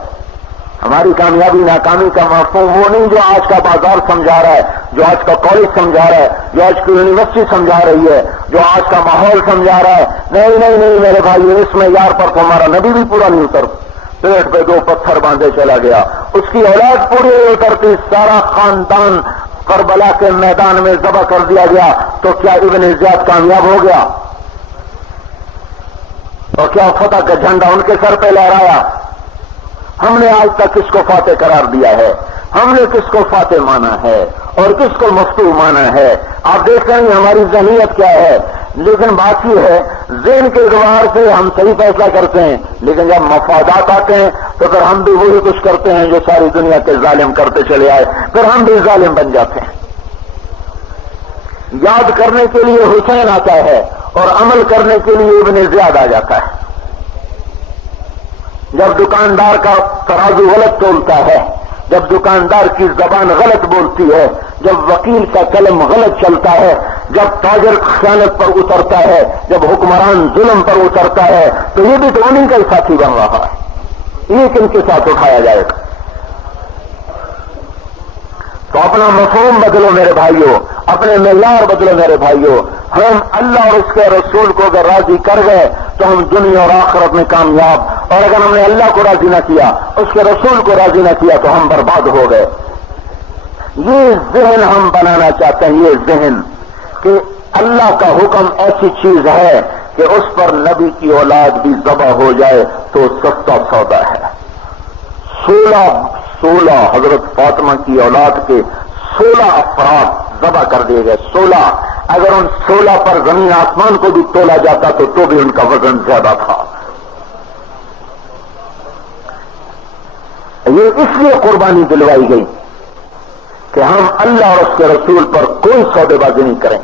ہماری کامیابی ناکامی کا مفہوم وہ نہیں جو آج کا بازار سمجھا رہا ہے، جو آج کا کالج سمجھا رہا ہے، جو آج کی یونیورسٹی سمجھا رہی ہے، جو آج کا ماحول سمجھا رہا ہے۔ نہیں نہیں نہیں میرے بھائی، اس میں یار پر تو ہمارا نبی بھی پورا نہیں اتر، پیٹ پہ 2 پتھر باندھے چلا گیا، اس کی اولاد پوری نہیں اترتی، سارا خاندان کربلا کے میدان میں ذبح کر دیا گیا۔ تو کیا ابن زیاد کامیاب ہو گیا؟ اور کیا فتح کا جھنڈا ان کے سر پہ لہرایا؟ ہم نے آج تک کس کو فاتح قرار دیا ہے؟ ہم نے کس کو فاتح مانا ہے اور کس کو مفتوح مانا ہے؟ آپ دیکھ رہے ہیں ہماری ذہنیت کیا ہے۔ لیکن بات یہ ہے ذہن کے اعتبار سے ہم صحیح فیصلہ کرتے ہیں، لیکن جب مفادات آتے ہیں تو پھر ہم بھی وہی کچھ کرتے ہیں جو ساری دنیا کے ظالم کرتے چلے آئے، پھر ہم بھی ظالم بن جاتے ہیں۔ یاد کرنے کے لیے حسین آتا ہے اور عمل کرنے کے لیے ابن زیاد آ جاتا ہے۔ جب دکاندار کا ترازو غلط تولتا ہے، جب دکاندار کی زبان غلط بولتی ہے، جب وکیل کا قلم غلط چلتا ہے، جب تاجر خیانت پر اترتا ہے، جب حکمران ظلم پر اترتا ہے، تو یہ بھی تو انہیں کا ہی ساتھی بن رہا ہے۔ یہ کن کے ساتھ اٹھایا جائے گا؟ تو اپنا مفہوم بدلو میرے بھائیوں، اپنے معیار بدلو میرے بھائیوں۔ ہم اللہ اور اس کے رسول کو اگر راضی کر گئے تو ہم دنیا اور آخرت میں کامیاب، اور اگر ہم نے اللہ کو راضی نہ کیا، اس کے رسول کو راضی نہ کیا، تو ہم برباد ہو گئے۔ یہ ذہن ہم بنانا چاہتے ہیں، یہ ذہن کہ اللہ کا حکم ایسی چیز ہے کہ اس پر نبی کی اولاد بھی ذبح ہو جائے تو سستا سودا ہے۔ 16 حضرت فاطمہ کی اولاد کے 16 افراد ذبح کر دیے گئے۔ 16، اگر ان 16 پر زمین آسمان کو بھی تولا جاتا تو بھی ان کا وزن زیادہ تھا۔ یہ اس لیے قربانی دلوائی گئی کہ ہم اللہ اور اس کے رسول پر کوئی سودے بازی نہیں کریں۔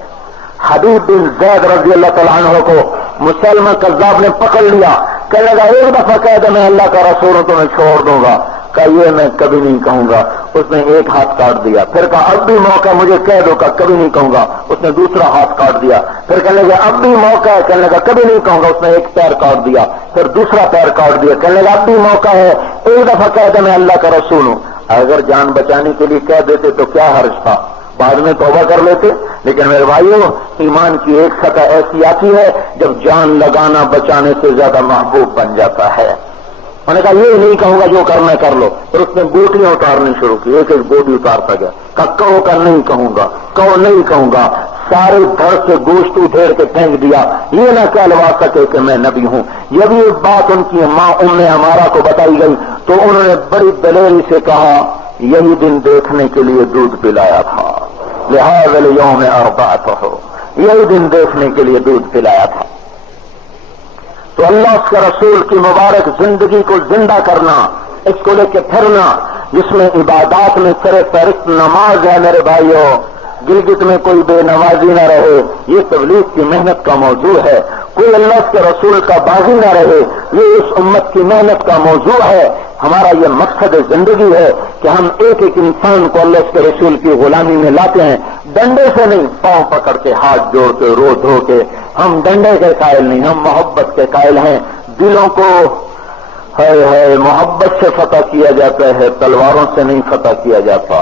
حبیب بن زید رضی اللہ تعالیٰ عنہ کو مسلمہ کذاب نے پکڑ لیا، کہنے لگا ایک دفعہ کہہ دے میں اللہ کا رسول ہوں تو میں چھوڑ دوں گا، کہ یہ میں کبھی نہیں کہوں گا۔ اس نے ایک ہاتھ کاٹ دیا، پھر کہا اب بھی موقع مجھے کہہ دو، کہ کبھی نہیں کہوں گا۔ اس نے دوسرا ہاتھ کاٹ دیا، پھر کہنے لگا اب بھی موقع ہے، کہنے لگا کبھی نہیں کہوں گا۔ اس نے ایک پیر کاٹ دیا، پھر دوسرا پیر کاٹ دیا، کہنے لگا اب بھی موقع ہے، ایک دفعہ کہہ دے میں اللہ کا رسول ہوں۔ اگر جان بچانے کے لیے کہہ دیتے تو کیا حرج تھا؟ بعد میں توبہ کر لیتے. لیکن میرے بھائیوں، ایمان کی ایک سطح ایسی آتی ہے جب جان لگانا بچانے سے زیادہ محبوب بن جاتا ہے. میں نے کہا یہ نہیں کہوں گا جو کرنا کر لو، پھر اس نے بوٹیاں اتارنی شروع کی، ایک ایک بوٹی اتارتا گیا. کہو کا نہیں کہوں گا، کہو نہیں کہوں گا. سارے گھر سے گوشت ادھیڑ کے پھینک دیا، یہ نہ کہلوا سکے کہ میں نبی ہوں. جب یہ بات ان کی ماں ہمارا کو بتائی گئی تو انہوں نے بڑی دلیری سے کہا یہی دن دیکھنے کے لیے دودھ پلایا تھا، لہذا الیوم ارضعتہ، یہی دن دیکھنے کے لیے دودھ پلایا تھا. تو اللہ اس کے رسول کی مبارک زندگی کو زندہ کرنا، اس کو لے کے پھرنا، جس میں عبادات میں سر فہرست نماز ہے. میرے بھائیوں، گلگت میں کوئی بے نمازی نہ رہے، یہ تبلیغ کی محنت کا موضوع ہے. کوئی اللہ کے رسول کا باغی نہ رہے، یہ اس امت کی محنت کا موضوع ہے. ہمارا یہ مقصد زندگی ہے کہ ہم ایک ایک انسان کو اللہ کے رسول کی غلامی میں لاتے ہیں. ڈنڈے سے نہیں، پاؤں پکڑ کے، ہاتھ جوڑ کے، رو دھو کے. ہم ڈنڈے کے قائل نہیں، ہم محبت کے قائل ہیں. دلوں کو ہے محبت سے فتح کیا جاتا ہے، تلواروں سے نہیں فتح کیا جاتا.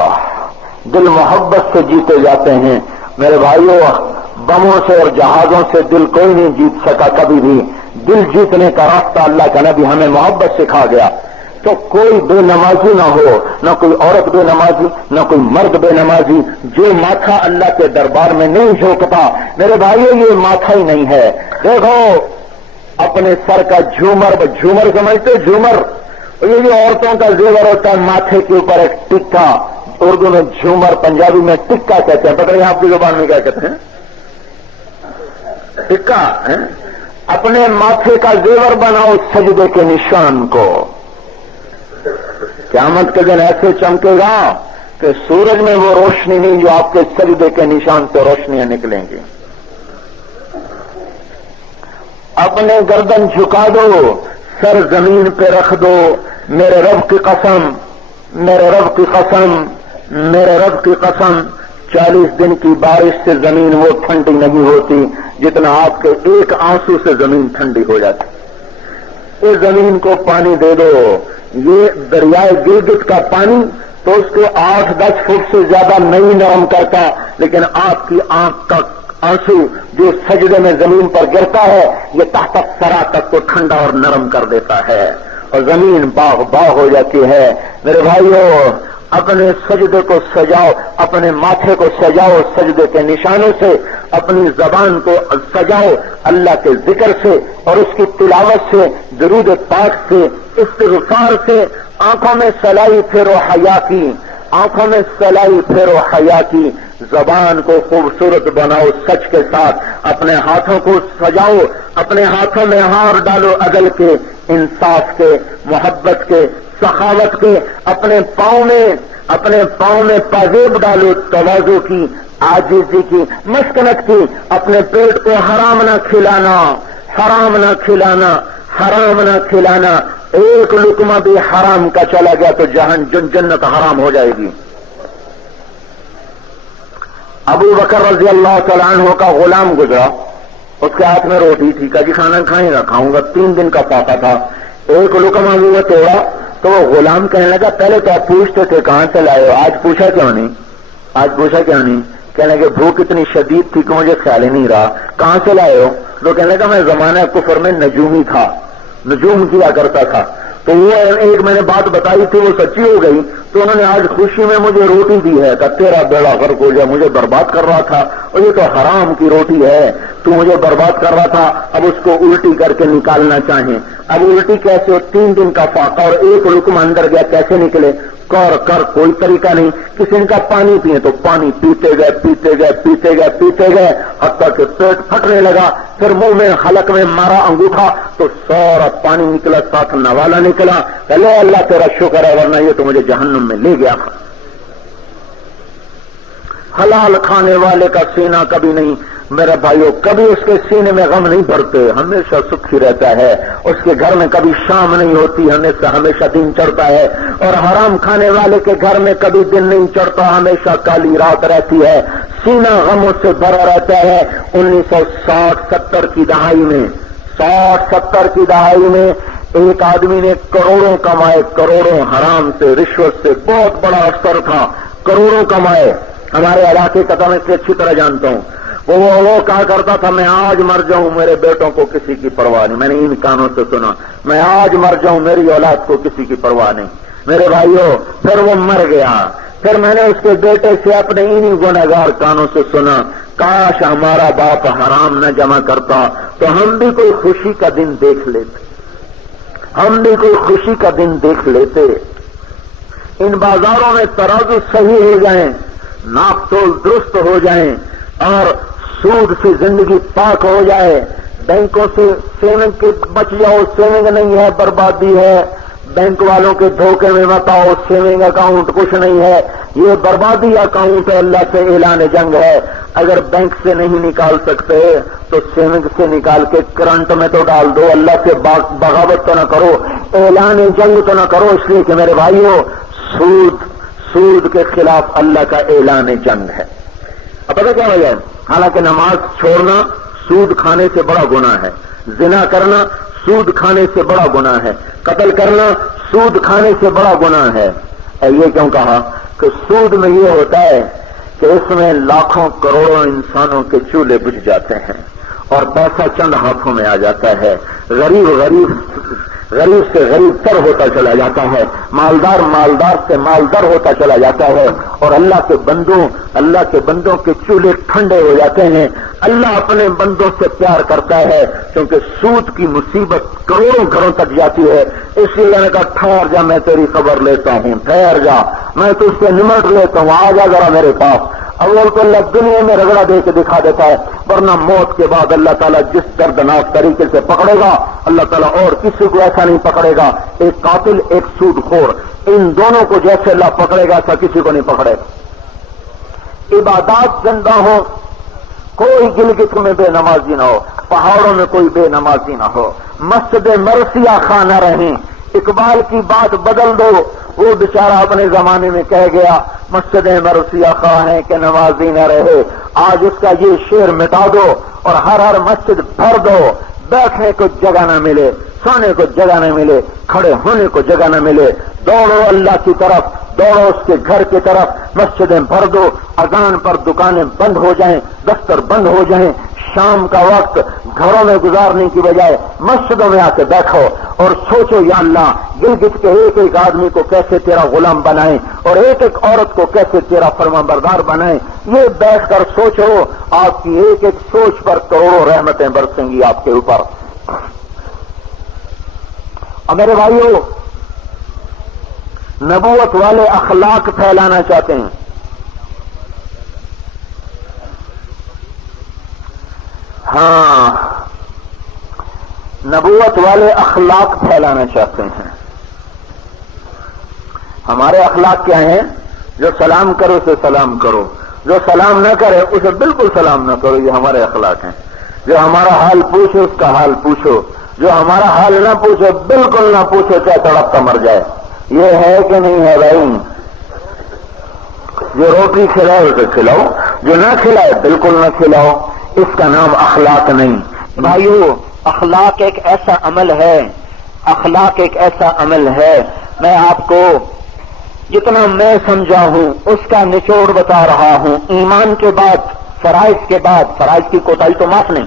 دل محبت سے جیتے جاتے ہیں. میرے بھائیوں، بموں سے اور جہازوں سے دل کوئی نہیں جیت سکا کبھی بھی. دل جیتنے کا راستہ اللہ کا نبی ہمیں محبت سکھا گیا. تو کوئی بے نمازی نہ ہو، نہ کوئی عورت بے نمازی، نہ کوئی مرد بے نمازی. جو ماتھا اللہ کے دربار میں نہیں جھوکتا، میرے بھائیوں یہ ماتھا ہی نہیں ہے. دیکھو اپنے سر کا جھومر سمجھتے، جھومر، یہ جو عورتوں کا زیور ہوتا ہے ماتھے کے اوپر ایک ٹکا، اردو میں جھومر، پنجابی میں ٹکا کہتے ہیں. پتہ نہیں آپ کی زبان میں کیا کہتے ہیں؟ ٹکا. اپنے ماتھے کا زیور بناؤ سجدے کے نشان کو. قیامت کے دن ایسے چمکے گا کہ سورج میں وہ روشنی نہیں جو آپ کے سجدے کے نشان سے روشنیاں نکلیں گی. اپنے گردن جھکا دو، سر زمین پہ رکھ دو. میرے رب کی قسم، میرے رب کی قسم، میرے رب کی قسم، 40 دن کی بارش سے زمین وہ ٹھنڈی نہیں ہوتی جتنا آپ کے ایک آنسو سے زمین ٹھنڈی ہو جاتی. اس زمین کو پانی دے دو. یہ دریائے گلگت کا پانی تو اس کو 8-10 فٹ سے زیادہ نہیں نرم کرتا، لیکن آپ کی آنکھ کا آنسو جو سجدے میں زمین پر گرتا ہے یہ تحت سرا تک کو ٹھنڈا اور نرم کر دیتا ہے اور زمین باغ ہو جاتی ہے. میرے بھائیوں، اپنے سجدے کو سجاؤ، اپنے ماتھے کو سجاؤ سجدے کے نشانوں سے، اپنی زبان کو سجاؤ اللہ کے ذکر سے اور اس کی تلاوت سے، درود پاک سے، استغفار سے. آنکھوں میں سلائی پھیرو حیا کی، آنکھوں میں سلائی پھیرو حیا کی. زبان کو خوبصورت بناؤ سچ کے ساتھ. اپنے ہاتھوں کو سجاؤ، اپنے ہاتھوں میں ہار ڈالو عدل کے، انصاف کے، محبت کے، سخاوت کے. اپنے پاؤں میں پازیب ڈالو تواضع کی، عاجزی کی، مسکنت کی. اپنے پیٹ کو حرام نہ کھلانا، حرام نہ کھلانا، حرام نہ کھلانا. ایک لقمہ بھی حرام کا چلا گیا تو جنت حرام ہو جائے گی. ابو بکر رضی اللہ تعالیٰ عنہ کا غلام گزرا، اس کے ہاتھ میں روٹی تھی. کہا جی کھانا کھائیں گا؟ کھاؤں گا. 3 دن کا فاقہ تھا. ایک لقمہ بھی وہ توڑا تو وہ غلام کہنے لگا پہلے تو آپ پوچھتے تھے کہاں سے لائے ہو، آج پوچھا کیوں نہیں؟ آج پوچھا کیوں نہیں؟ کہنے لگے بھوک اتنی شدید تھی کہ مجھے خیال ہی نہیں رہا. کہاں سے لائے ہو؟ تو کہنے لگا میں زمانہ کفر میں نجومی تھا، نجوم کیا کرتا تھا. تو وہ ایک میں نے بات بتائی تھی وہ سچی ہو گئی، تو انہوں نے آج خوشی میں مجھے روٹی دی ہے. کہ تیرا بیڑا غرق ہو جائے، مجھے برباد کر رہا تھا اور یہ تو حرام کی روٹی ہے، تو مجھے برباد کر رہا تھا، اب اس کو الٹی کر کے نکالنا چاہیں. اب الٹی کیسے ہو؟ 3 دن کا فاقہ اور ایک لقمہ اندر گیا، کیسے نکلے؟ کر کوئی طریقہ نہیں. کسی نے کہا پانی پیئے تو پانی پیتے گئے حتیٰ کہ پیٹ پھٹنے لگا. پھر منہ میں حلق میں مارا انگوٹھا تو سارا پانی نکلا، ساتھ نوالا نکلا. پہلے اللہ تیرا شکر ہے ورنہ یہ تو مجھے جہنم میں لے گیا. حلال کھانے والے کا سینہ کبھی نہیں، میرے بھائیوں، کبھی اس کے سینے میں غم نہیں بھرتے، ہمیشہ سکھی رہتا ہے. اس کے گھر میں کبھی شام نہیں ہوتی، ہمیشہ دن چڑھتا ہے. اور حرام کھانے والے کے گھر میں کبھی دن نہیں چڑھتا، ہمیشہ کالی رات رہتی ہے. سینہ غموں سے بھرا رہتا ہے. 1960-70 کی دہائی میں 60-70 کی دہائی میں ایک آدمی نے کروڑوں کمائے، کروڑوں حرام سے، رشوت سے. بہت بڑا افسر تھا، کروڑوں کمائے. ہمارے علاقے کا تو میں اس سے اچھی طرح جانتا ہوں. وہ کہا کرتا تھا میں آج مر جاؤں میرے بیٹوں کو کسی کی پرواہ نہیں. میں نے ان کانوں سے سنا میں آج مر جاؤں میری اولاد کو کسی کی پرواہ نہیں. میرے بھائیوں پھر وہ مر گیا. پھر میں نے اس کے بیٹے سے اپنے انہی گنہگار کانوں سے سنا کاش ہمارا باپ حرام نہ جمع کرتا تو ہم بھی کوئی خوشی کا دن دیکھ لیتے. ہم بھی کوئی خوشی کا دن دیکھ لیتے. ان بازاروں میں ترازو صحیح ہو جائیں, ناپ تول درست ہو جائیں اور سود سے زندگی پاک ہو جائے. بینکوں سے سیونگ کے بچ جاؤ, سیونگ نہیں ہے بربادی ہے. بینک والوں کے دھوکے میں مت آؤ, سیونگ اکاؤنٹ کچھ نہیں ہے, یہ بربادی اکاؤنٹ ہے. اللہ سے اعلان جنگ ہے. اگر بینک سے نہیں نکال سکتے تو سیونگ سے نکال کے کرنٹ میں تو ڈال دو. اللہ سے بغاوت تو نہ کرو, اعلان جنگ تو نہ کرو. اس لیے کہ میرے بھائیوں سود کے خلاف اللہ کا اعلان جنگ ہے. اب پتہ کیا وجہ ہے؟ حالانکہ نماز چھوڑنا سود کھانے سے بڑا گناہ ہے, زنا کرنا سود کھانے سے بڑا گناہ ہے, قتل کرنا سود کھانے سے بڑا گناہ ہے. یہ کیوں کہا کہ سود میں یہ ہوتا ہے کہ اس میں لاکھوں کروڑوں انسانوں کے چولہے بجھ جاتے ہیں اور پیسہ چند ہاتھوں میں آ جاتا ہے. غریب سے غریب تر ہوتا چلا جاتا ہے, مالدار سے مالدار ہوتا چلا جاتا ہے, اور اللہ کے بندوں کے چولہے ٹھنڈے ہو جاتے ہیں. اللہ اپنے بندوں سے پیار کرتا ہے کیونکہ سود کی مصیبت کروڑوں گھروں تک جاتی ہے. اس لیے میں نے کہا ٹھہر جا, میں تیری خبر لیتا ہوں, ٹھہر جا, میں تجھ سے نمٹ لیتا ہوں, آ جا ذرا میرے پاس. اول تو اللہ دنیا میں رگڑا دے کے دکھا دیتا ہے, ورنہ موت کے بعد اللہ تعالیٰ جس دردناک طریقے سے پکڑے گا اللہ تعالیٰ اور کسی کو ایسا نہیں پکڑے گا. ایک قاتل ایک سود خور, ان دونوں کو جیسے اللہ پکڑے گا ایسا کسی کو نہیں پکڑے. عبادات زندہ ہو, کوئی گلگت میں بے نمازی نہ ہو, پہاڑوں میں کوئی بے نمازی نہ ہو, مسجد مرثیہ خانہ رہیں. اقبال کی بات بدل دو, وہ بیچارہ اپنے زمانے میں کہہ گیا مسجد مرثیہ خواہ ہے کہ نمازی نہ رہے. آج اس کا یہ شعر مٹا دو اور ہر مسجد بھر دو. بیٹھنے کو جگہ نہ ملے, سونے کو جگہ نہ ملے, کھڑے ہونے کو جگہ نہ ملے. دوڑو اللہ کی طرف, دوڑو اس کے گھر کی طرف, مسجدیں بھر دو. اذان پر دکانیں بند ہو جائیں, دفتر بند ہو جائیں. شام کا وقت گھروں میں گزارنے کی بجائے مسجدوں میں آ کے بیٹھو اور سوچو یا اللہ گلگت کے ایک ایک آدمی کو کیسے تیرا غلام بنائیں اور ایک ایک عورت کو کیسے تیرا فرما بردار بنائیں. یہ بیٹھ کر سوچو, آپ کی ایک ایک سوچ پر کروڑوں رحمتیں برسیں گی آپ کے اوپر. اور میرے بھائیوں, نبوت والے اخلاق پھیلانا چاہتے ہیں. ہاں, نبوت والے اخلاق پھیلانا چاہتے ہیں. ہمارے اخلاق کیا ہیں؟ جو سلام کرو اسے سلام کرو, جو سلام نہ کرے اسے بالکل سلام نہ کرو. یہ ہمارے اخلاق ہیں. جو ہمارا حال پوچھو اس کا حال پوچھو, جو ہمارا حال نہ پوچھو بالکل نہ پوچھو, چاہے تڑپ کا مر جائے. یہ ہے کہ نہیں ہے بھائی؟ جو روٹی کھلائے اسے کھلاؤ, جو نہ کھلائے بالکل نہ کھلاؤ. اس کا نام اخلاق نہیں. بھائیو, اخلاق ایک ایسا عمل ہے, اخلاق ایک ایسا عمل ہے, میں آپ کو جتنا میں سمجھا ہوں اس کا نچوڑ بتا رہا ہوں. ایمان کے بعد, فرائض کے بعد, فرائض کی کوتاہی تو معاف نہیں,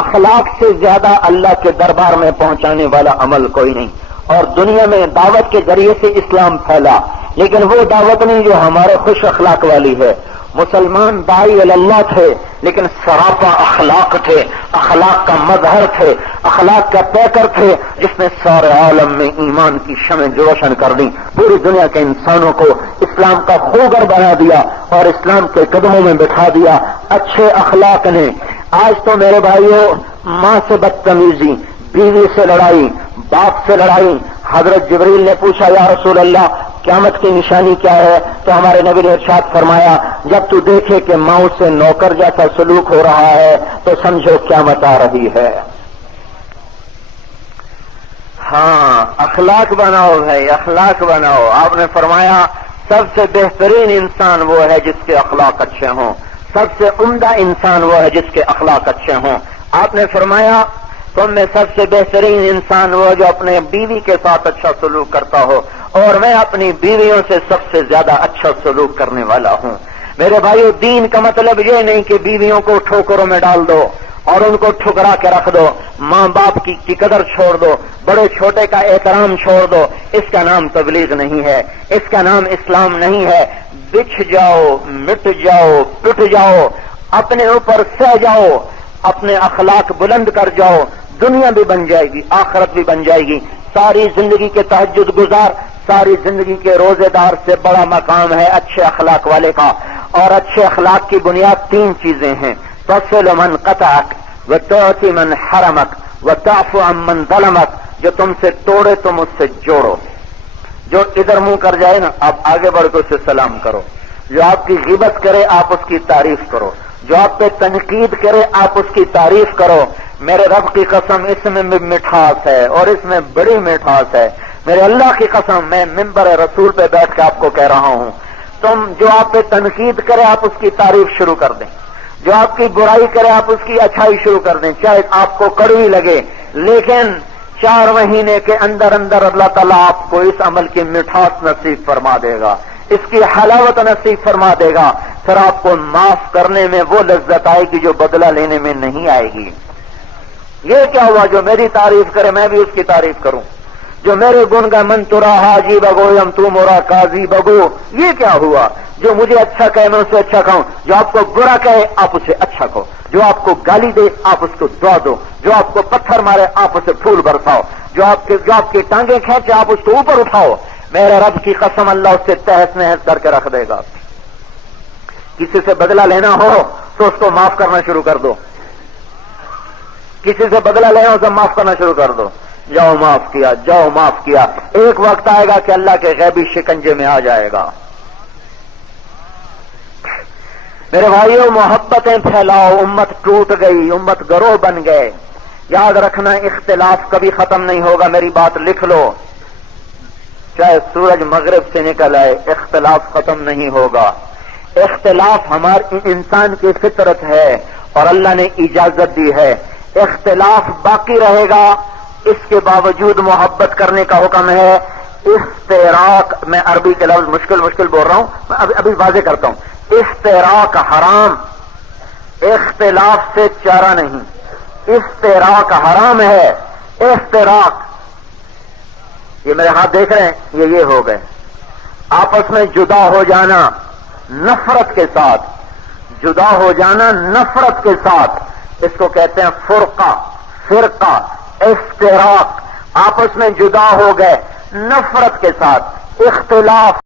اخلاق سے زیادہ اللہ کے دربار میں پہنچانے والا عمل کوئی نہیں. اور دنیا میں دعوت کے ذریعے سے اسلام پھیلا, لیکن وہ دعوت نہیں جو ہمارے خوش اخلاق والی ہے. مسلمان داعی اللہ تھے لیکن سراپا اخلاق تھے, اخلاق کا مظہر تھے, اخلاق کا پیکر تھے, جس نے سارے عالم میں ایمان کی شمع روشن کر دی, پوری دنیا کے انسانوں کو اسلام کا خوگر بنا دیا اور اسلام کے قدموں میں بٹھا دیا اچھے اخلاق نے. آج تو میرے بھائیوں ماں سے بدتمیزی, بیوی سے لڑائی, باپ سے لڑائی. حضرت جبریل نے پوچھا یا رسول اللہ قیامت کی نشانی کیا ہے؟ تو ہمارے نبی نے ارشاد فرمایا جب تو دیکھے کہ ماں سے نوکر جیسا سلوک ہو رہا ہے تو سمجھو قیامت آ رہی ہے. ہاں, اخلاق بناؤ بھائی, اخلاق بناؤ. آپ نے فرمایا سب سے بہترین انسان وہ ہے جس کے اخلاق اچھے ہوں, سب سے عمدہ انسان وہ ہے جس کے اخلاق اچھے ہوں. آپ نے فرمایا تم میں سب سے بہترین انسان وہ جو اپنے بیوی کے ساتھ اچھا سلوک کرتا ہو, اور میں اپنی بیویوں سے سب سے زیادہ اچھا سلوک کرنے والا ہوں۔ میرے بھائیو، دین کا مطلب یہ نہیں کہ بیویوں کو ٹھوکروں میں ڈال دو اور ان کو ٹھکرا کے رکھ دو، ماں باپ کی قدر چھوڑ دو، بڑے چھوٹے کا احترام چھوڑ دو۔ اس کا نام تبلیغ نہیں ہے، اس کا نام اسلام نہیں ہے۔ بچھ جاؤ، مٹ جاؤ، پٹ جاؤ، اپنے اوپر سہ جاؤ، اپنے اخلاق بلند کر جاؤ، دنیا بھی بن جائے گی، آخرت بھی بن جائے گی۔ ساری زندگی کے تہجد گزار، ساری زندگی کے روزے دار سے بڑا مقام ہے اچھے اخلاق والے کا۔ اور اچھے اخلاق کی بنیاد 3 چیزیں ہیں: تصل من قطعک وتعطی من حرمک وتعفو عن من ظلمک۔ جو تم سے توڑے تم اس سے جوڑو، جو ادھر منہ کر جائے نا آپ آگے بڑھ کے اسے سلام کرو، جو آپ کی غیبت کرے آپ اس کی تعریف کرو، جو آپ پہ تنقید کرے آپ اس کی تعریف کرو۔ میرے رب کی قسم اس میں مٹھاس ہے اور اس میں بڑی مٹھاس ہے۔ میرے اللہ کی قسم میں منبر رسول پہ بیٹھ کے آپ کو کہہ رہا ہوں، تم جو آپ پہ تنقید کرے آپ اس کی تعریف شروع کر دیں، جو آپ کی برائی کرے آپ اس کی اچھائی شروع کر دیں، چاہے آپ کو کڑوی لگے، لیکن 4 مہینے کے اندر اندر اللہ تعالیٰ آپ کو اس عمل کی مٹھاس نصیب فرما دے گا، اس کی حلاوت نصیب فرما دے گا، پھر آپ کو معاف کرنے میں وہ لذت آئے گی جو بدلہ لینے میں نہیں آئے گی۔ یہ کیا ہوا؟ جو میری تعریف کرے میں بھی اس کی تعریف کروں، جو میرے گن گا من ترا حاجی بگو یم تو مورا قاضی بگو، یہ کیا ہوا؟ جو مجھے اچھا کہے میں اسے اچھا کہوں، جو آپ کو برا کہے آپ اسے اچھا کہو، جو آپ کو گالی دے آپ اس کو دعا دو، جو آپ کو پتھر مارے آپ اسے پھول برساؤ، جو آپ کی ٹانگیں کھینچے آپ اس کو اوپر اٹھاؤ۔ میرے رب کی قسم اللہ اس سے تہس نہس کر کے رکھ دے گا۔ کسی سے بدلہ لینا ہو تو اس کو معاف کرنا شروع کر دو، کسی سے بدلہ لینا ہو تو معاف کرنا شروع کر دو۔ جاؤ معاف کیا، جاؤ معاف کیا، ایک وقت آئے گا کہ اللہ کے غیبی شکنجے میں آ جائے گا۔ میرے بھائیوں، محبتیں پھیلاؤ، امت ٹوٹ گئی، امت گروہ بن گئے۔ یاد رکھنا اختلاف کبھی ختم نہیں ہوگا، میری بات لکھ لو، چاہے سورج مغرب سے نکل آئے اختلاف ختم نہیں ہوگا۔ اختلاف ہمارے انسان کی فطرت ہے اور اللہ نے اجازت دی ہے، اختلاف باقی رہے گا، اس کے باوجود محبت کرنے کا حکم ہے۔ افتراق، میں عربی کے لفظ مشکل بول رہا ہوں، میں ابھی واضح کرتا ہوں۔ افتراق حرام، اختلاف سے چارہ نہیں، افتراق حرام ہے۔ افتراق، یہ میرے ہاتھ دیکھ رہے ہیں، یہ ہو گئے، آپس میں جدا ہو جانا نفرت کے ساتھ، جدا ہو جانا نفرت کے ساتھ، اس کو کہتے ہیں فرقہ، افتراق، آپس میں جدا ہو گئے نفرت کے ساتھ۔ اختلاف